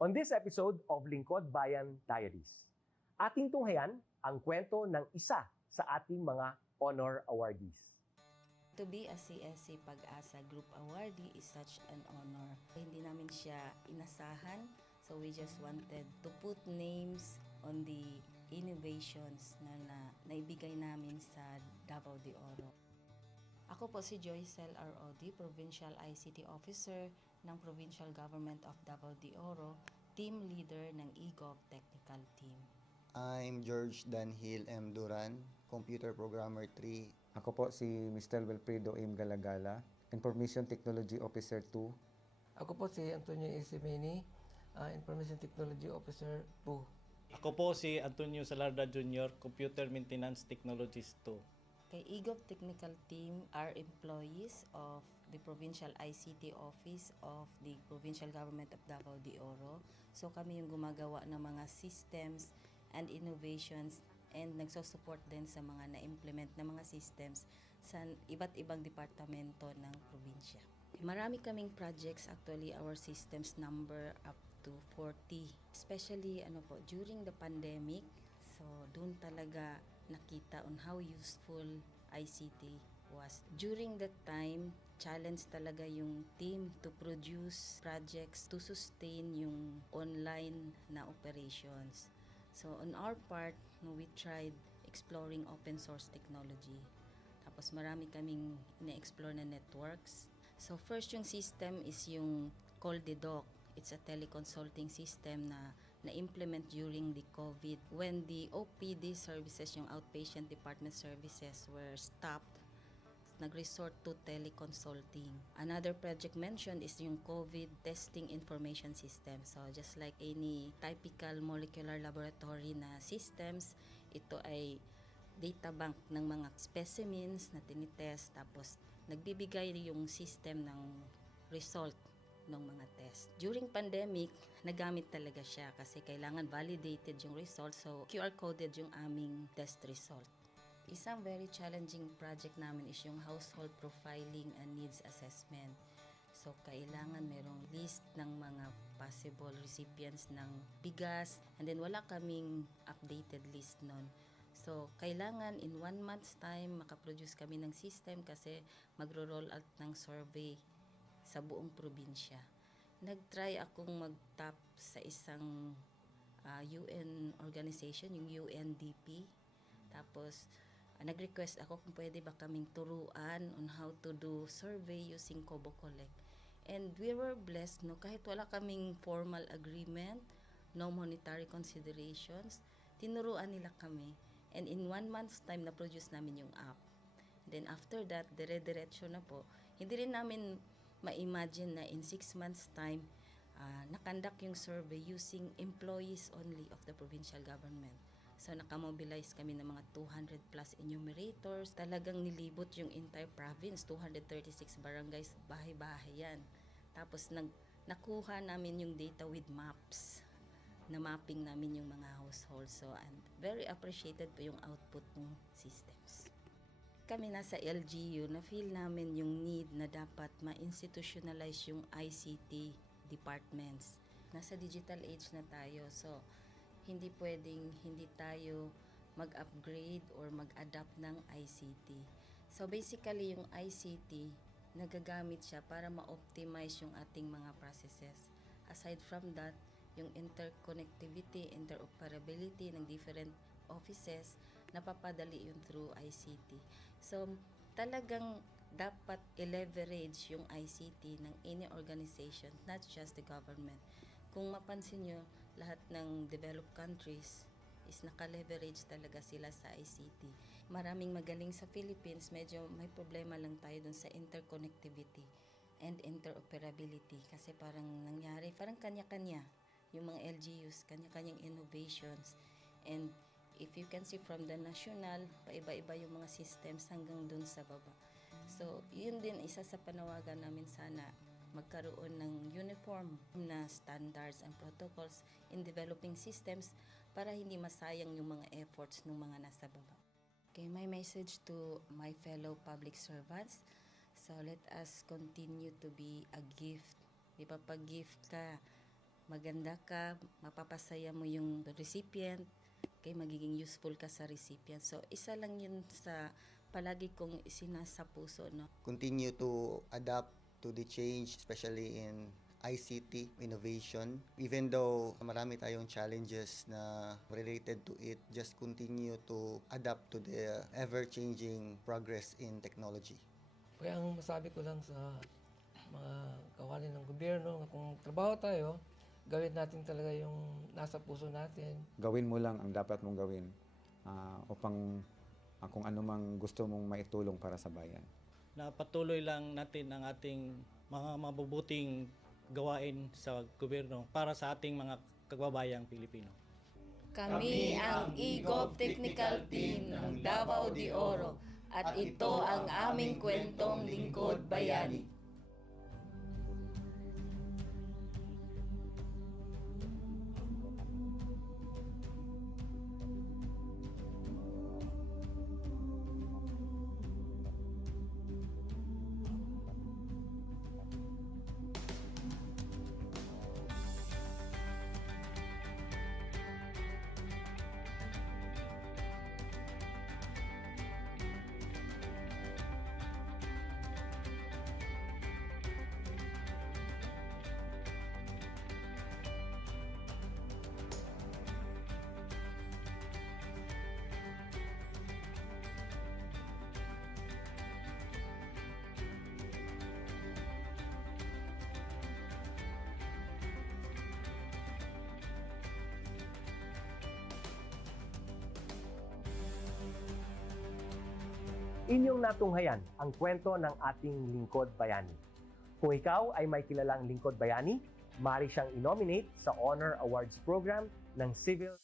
On this episode of Lingkod Bayan Diaries, ating tunghayan ang kwento ng isa sa ating mga honor awardees. To be a CSC Pag-asa Group Awardee is such an honor. Hindi namin siya inasahan, so we just wanted to put names on the innovations na naibigay namin sa Davao de Oro. Ako po si Joycel R. Odi, Provincial ICT Officer ng Provincial Government of Davao de Oro, Team Leader ng eGov Technical Team. I'm George Danhil M. Duran, Computer Programmer 3. Ako po si Mr. Wilfredo M. Galagala, Information Technology Officer 2. Ako po si Antonio Isimeni, Information Technology Officer 2. Ako po si Antonio Salarda Jr., Computer Maintenance Technologist 2. Kay eGov Technical Team are employees of the Provincial ICT Office of the Provincial Government of Davao de Oro. So kami yung gumagawa ng mga systems and innovations and nagsusupport din sa mga na-implement na mga systems sa iba't ibang departamento ng probinsya. Marami kaming projects, actually our systems number up to 40. Especially during the pandemic, so doon talaga nakita on how useful ICT was. During that time, challenge talaga yung team to produce projects to sustain yung online na operations. So on our part, we tried exploring open source technology. Tapos marami kaming ina-explore na networks. So first yung system is yung CallDedoc. It's a teleconsulting system na na-implement during the COVID when the OPD services, yung outpatient department services were stopped. Nag-resort to teleconsulting. Another project mentioned is yung COVID testing information system. So just like any typical molecular laboratory na systems, ito ay data bank ng mga specimens na tinitest, tapos nagbibigay yung system ng result ng mga test. During pandemic, nagamit talaga siya kasi kailangan validated yung result. So QR coded yung aming test result. Isang very challenging project namin is yung household profiling and needs assessment. So, kailangan merong list ng mga possible recipients ng bigas, and then wala kaming updated list nun. So, kailangan in 1 month's time makaproduce kami ng system kasi magro-roll out ng survey sa buong probinsya. Nag-try akong mag-tap sa isang UN organization, yung UNDP. Tapos, nag-request ako kung pwede ba kaming turuan on how to do survey using Kobo Collect. And we were blessed, kahit wala kaming formal agreement, no monetary considerations, tinuruan nila kami. And in 1 month's time, na-produce namin yung app. Then after that, dire-diretso na po. Hindi rin namin ma-imagine na in 6 months' time, nakandak yung survey using employees only of the provincial government. So, nakamobilize kami ng mga 200 plus enumerators. Talagang nilibot yung entire province, 236 barangays, bahay-bahay yan. Tapos, nakuha namin yung data with maps. Na mapping namin yung mga households. So, and very appreciated po yung output ng systems. Kami nasa LGU, na-feel namin yung need na dapat ma-institutionalize yung ICT departments. Nasa digital age na tayo, so hindi pwedeng hindi tayo mag-upgrade or mag-adapt ng ICT. So basically yung ICT, nagagamit siya para ma-optimize yung ating mga processes. Aside from that, yung interconnectivity, interoperability ng different offices, napapadali yun through ICT. So talagang dapat i-leverage yung ICT ng any organization, not just the government. Kung mapansin nyo, lahat ng developed countries is naka-leverage talaga sila sa ICT. Maraming magaling sa Philippines, medyo may problema lang tayo dun sa interconnectivity and interoperability kasi parang nangyari, parang kanya-kanya yung mga LGUs, kanya-kanyang innovations. And if you can see from the national, paiba-iba yung mga systems hanggang dun sa baba. So, yun din isa sa panawagan namin sana magkaroon ng uniform na standards and protocols in developing systems para hindi masayang yung mga efforts ng mga nasa baba. Okay, my message to my fellow public servants, so let us continue to be a gift. Di ba, pag gift ka, maganda ka, mapapasaya mo yung recipient, kay magiging useful ka sa recipient. So, isa lang yun sa palagi kong isinasa puso, no? Continue to adapt to the change, especially in ICT innovation. Even though marami tayong challenges na related to it, just continue to adapt to the ever-changing progress in technology. Kaya ang masabi ko lang sa mga kawani ng gobyerno, kung trabaho tayo, gawin natin talaga yung nasa puso natin. Gawin mo lang ang dapat mong gawin upang kung ano mang gusto mong maitulong para sa bayan. Na patuloy lang natin ang ating mga mabubuting gawain sa gobyerno para sa ating mga kababayang Pilipino. Kami ang EGOV Technical Team ng Davao de Oro at ito ang aming kwentong lingkod bayani. Inyong natunghayan ang kwento ng ating lingkod bayani. Kung ikaw ay may kilalang lingkod bayani, maaari siyang i-nominate sa Honor Awards Program ng Civil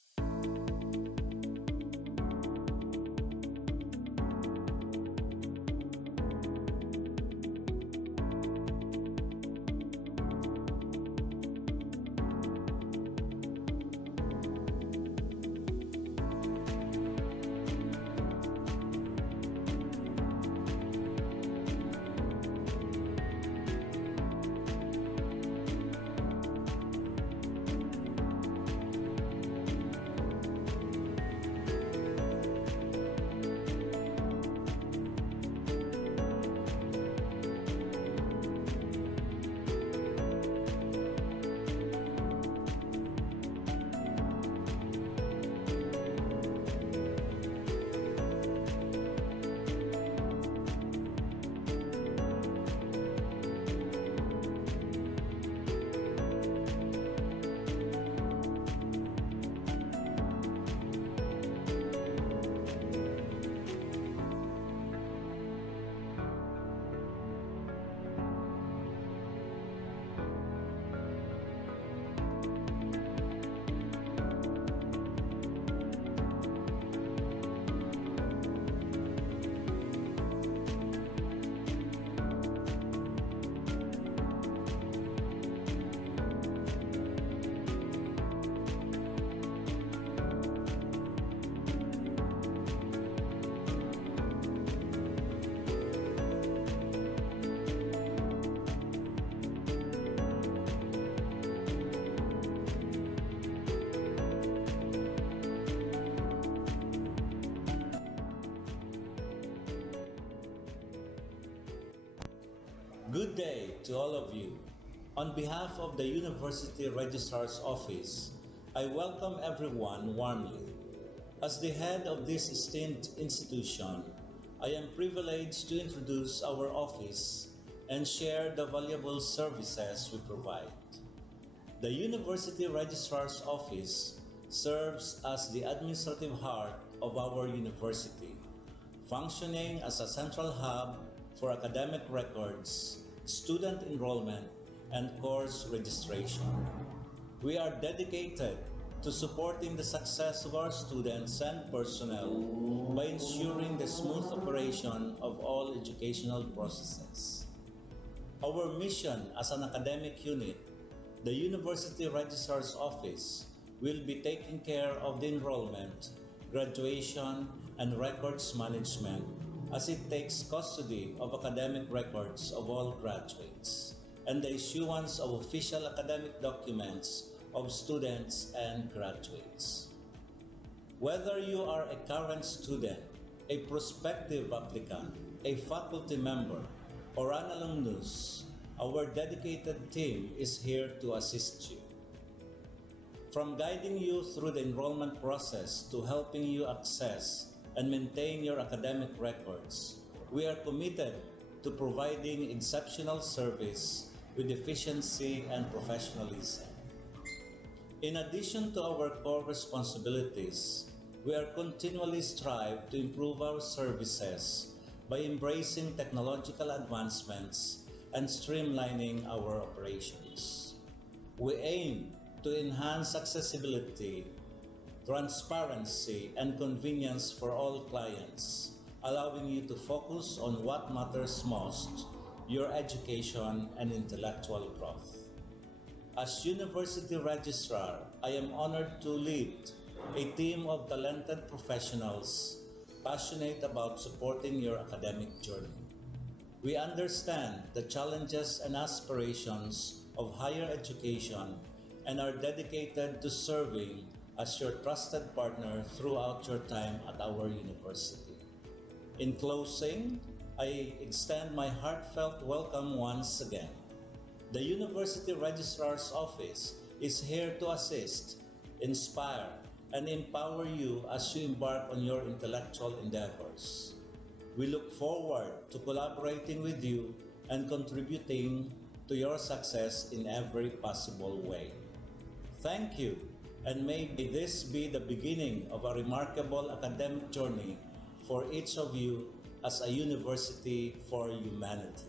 Good day to all of you. On behalf of the University Registrar's Office, I welcome everyone warmly. As the head of this esteemed institution, I am privileged to introduce our office and share the valuable services we provide. The University Registrar's Office serves as the administrative heart of our university, functioning as a central hub for academic records, student enrollment, and course registration. We are dedicated to supporting the success of our students and personnel by ensuring the smooth operation of all educational processes. Our mission as an academic unit, the University Registrar's Office, will be taking care of the enrollment, graduation, and records management as it takes custody of academic records of all graduates and the issuance of official academic documents of students and graduates. Whether you are a current student, a prospective applicant, a faculty member, or an alumnus, our dedicated team is here to assist you. From guiding you through the enrollment process to helping you access and maintain your academic records, we are committed to providing exceptional service with efficiency and professionalism. In addition to our core responsibilities, we are continually strive to improve our services by embracing technological advancements and streamlining our operations. We aim to enhance accessibility, transparency, and convenience for all clients, allowing you to focus on what matters most, your education and intellectual growth. As University Registrar, I am honored to lead a team of talented professionals passionate about supporting your academic journey. We understand the challenges and aspirations of higher education and are dedicated to serving as your trusted partner throughout your time at our university. In closing, I extend my heartfelt welcome once again. The University Registrar's Office is here to assist, inspire, and empower you as you embark on your intellectual endeavors. We look forward to collaborating with you and contributing to your success in every possible way. Thank you, and may this be the beginning of a remarkable academic journey for each of you as a university for humanity.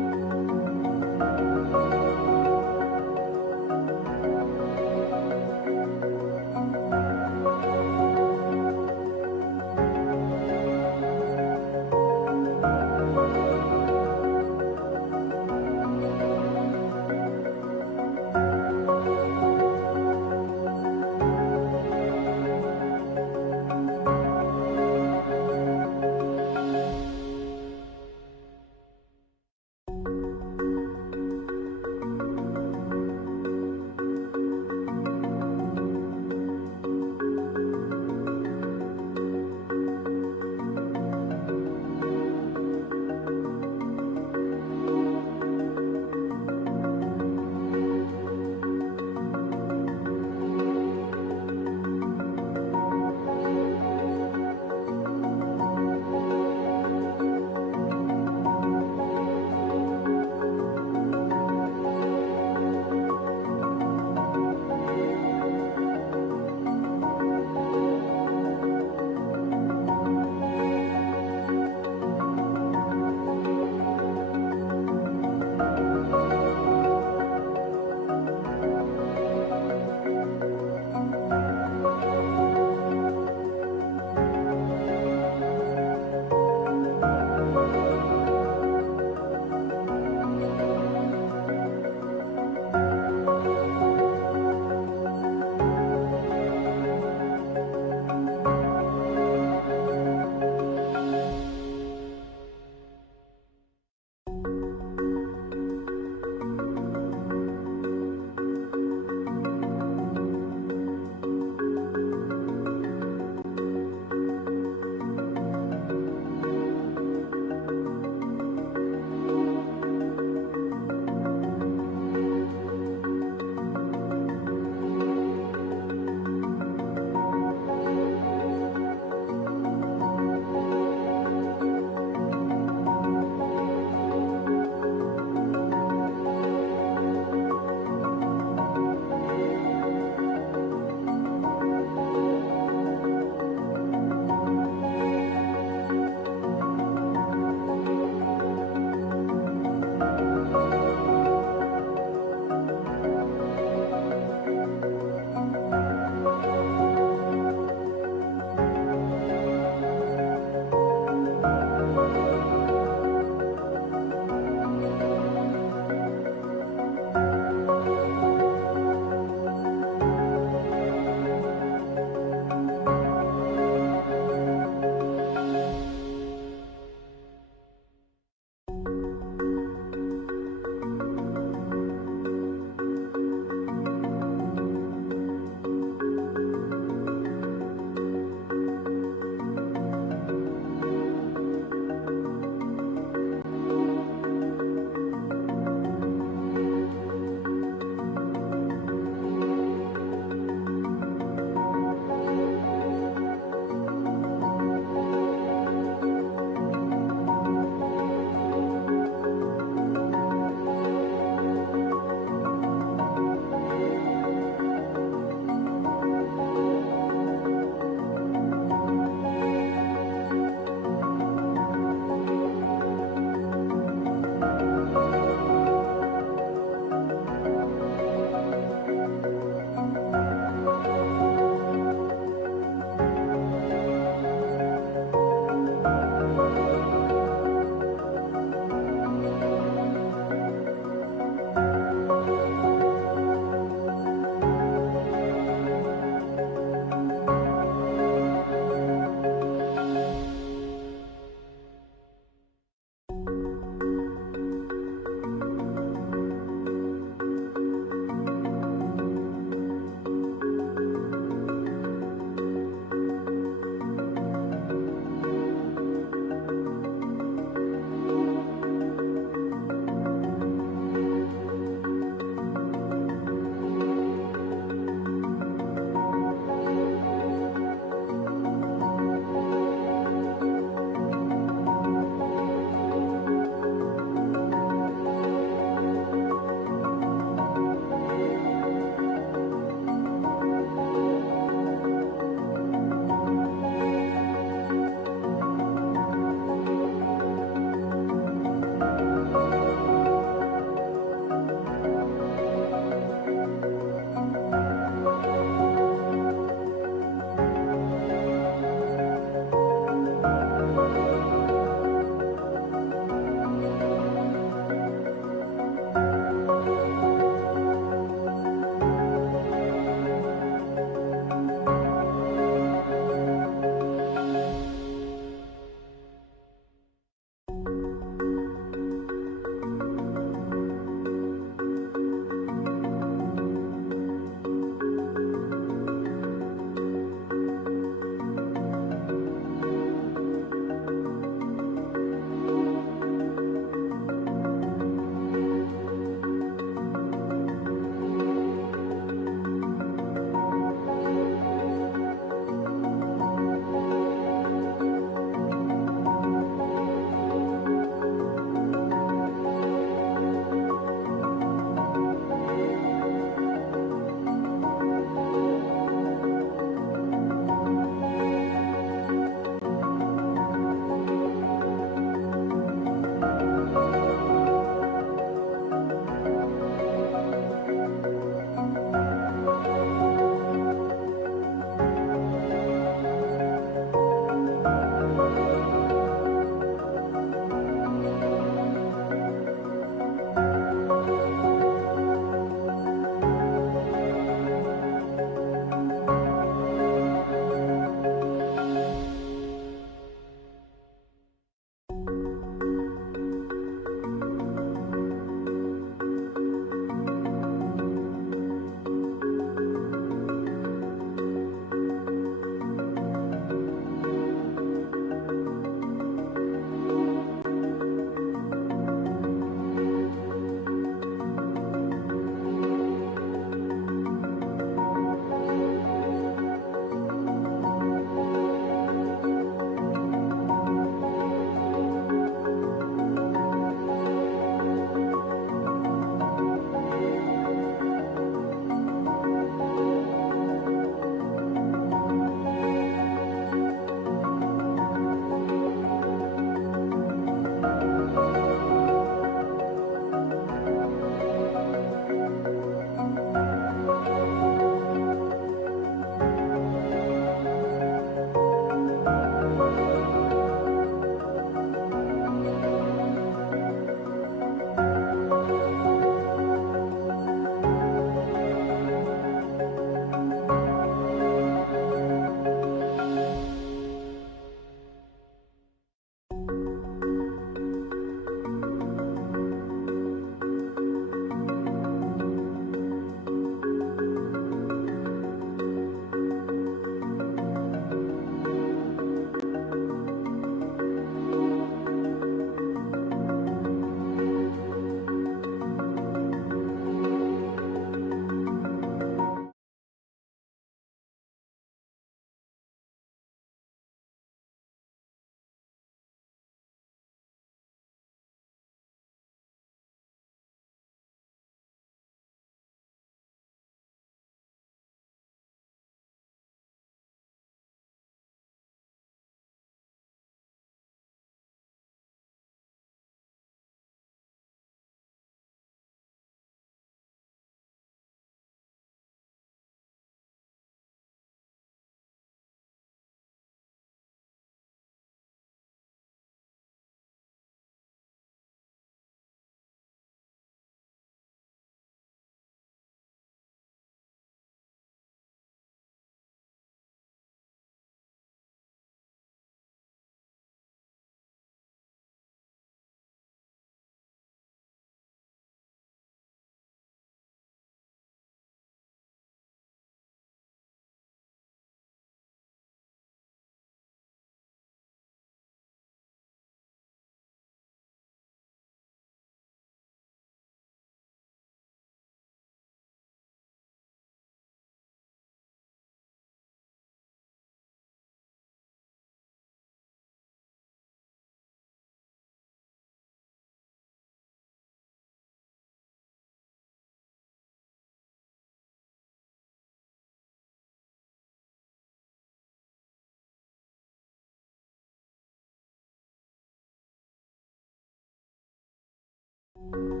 Pilipinas.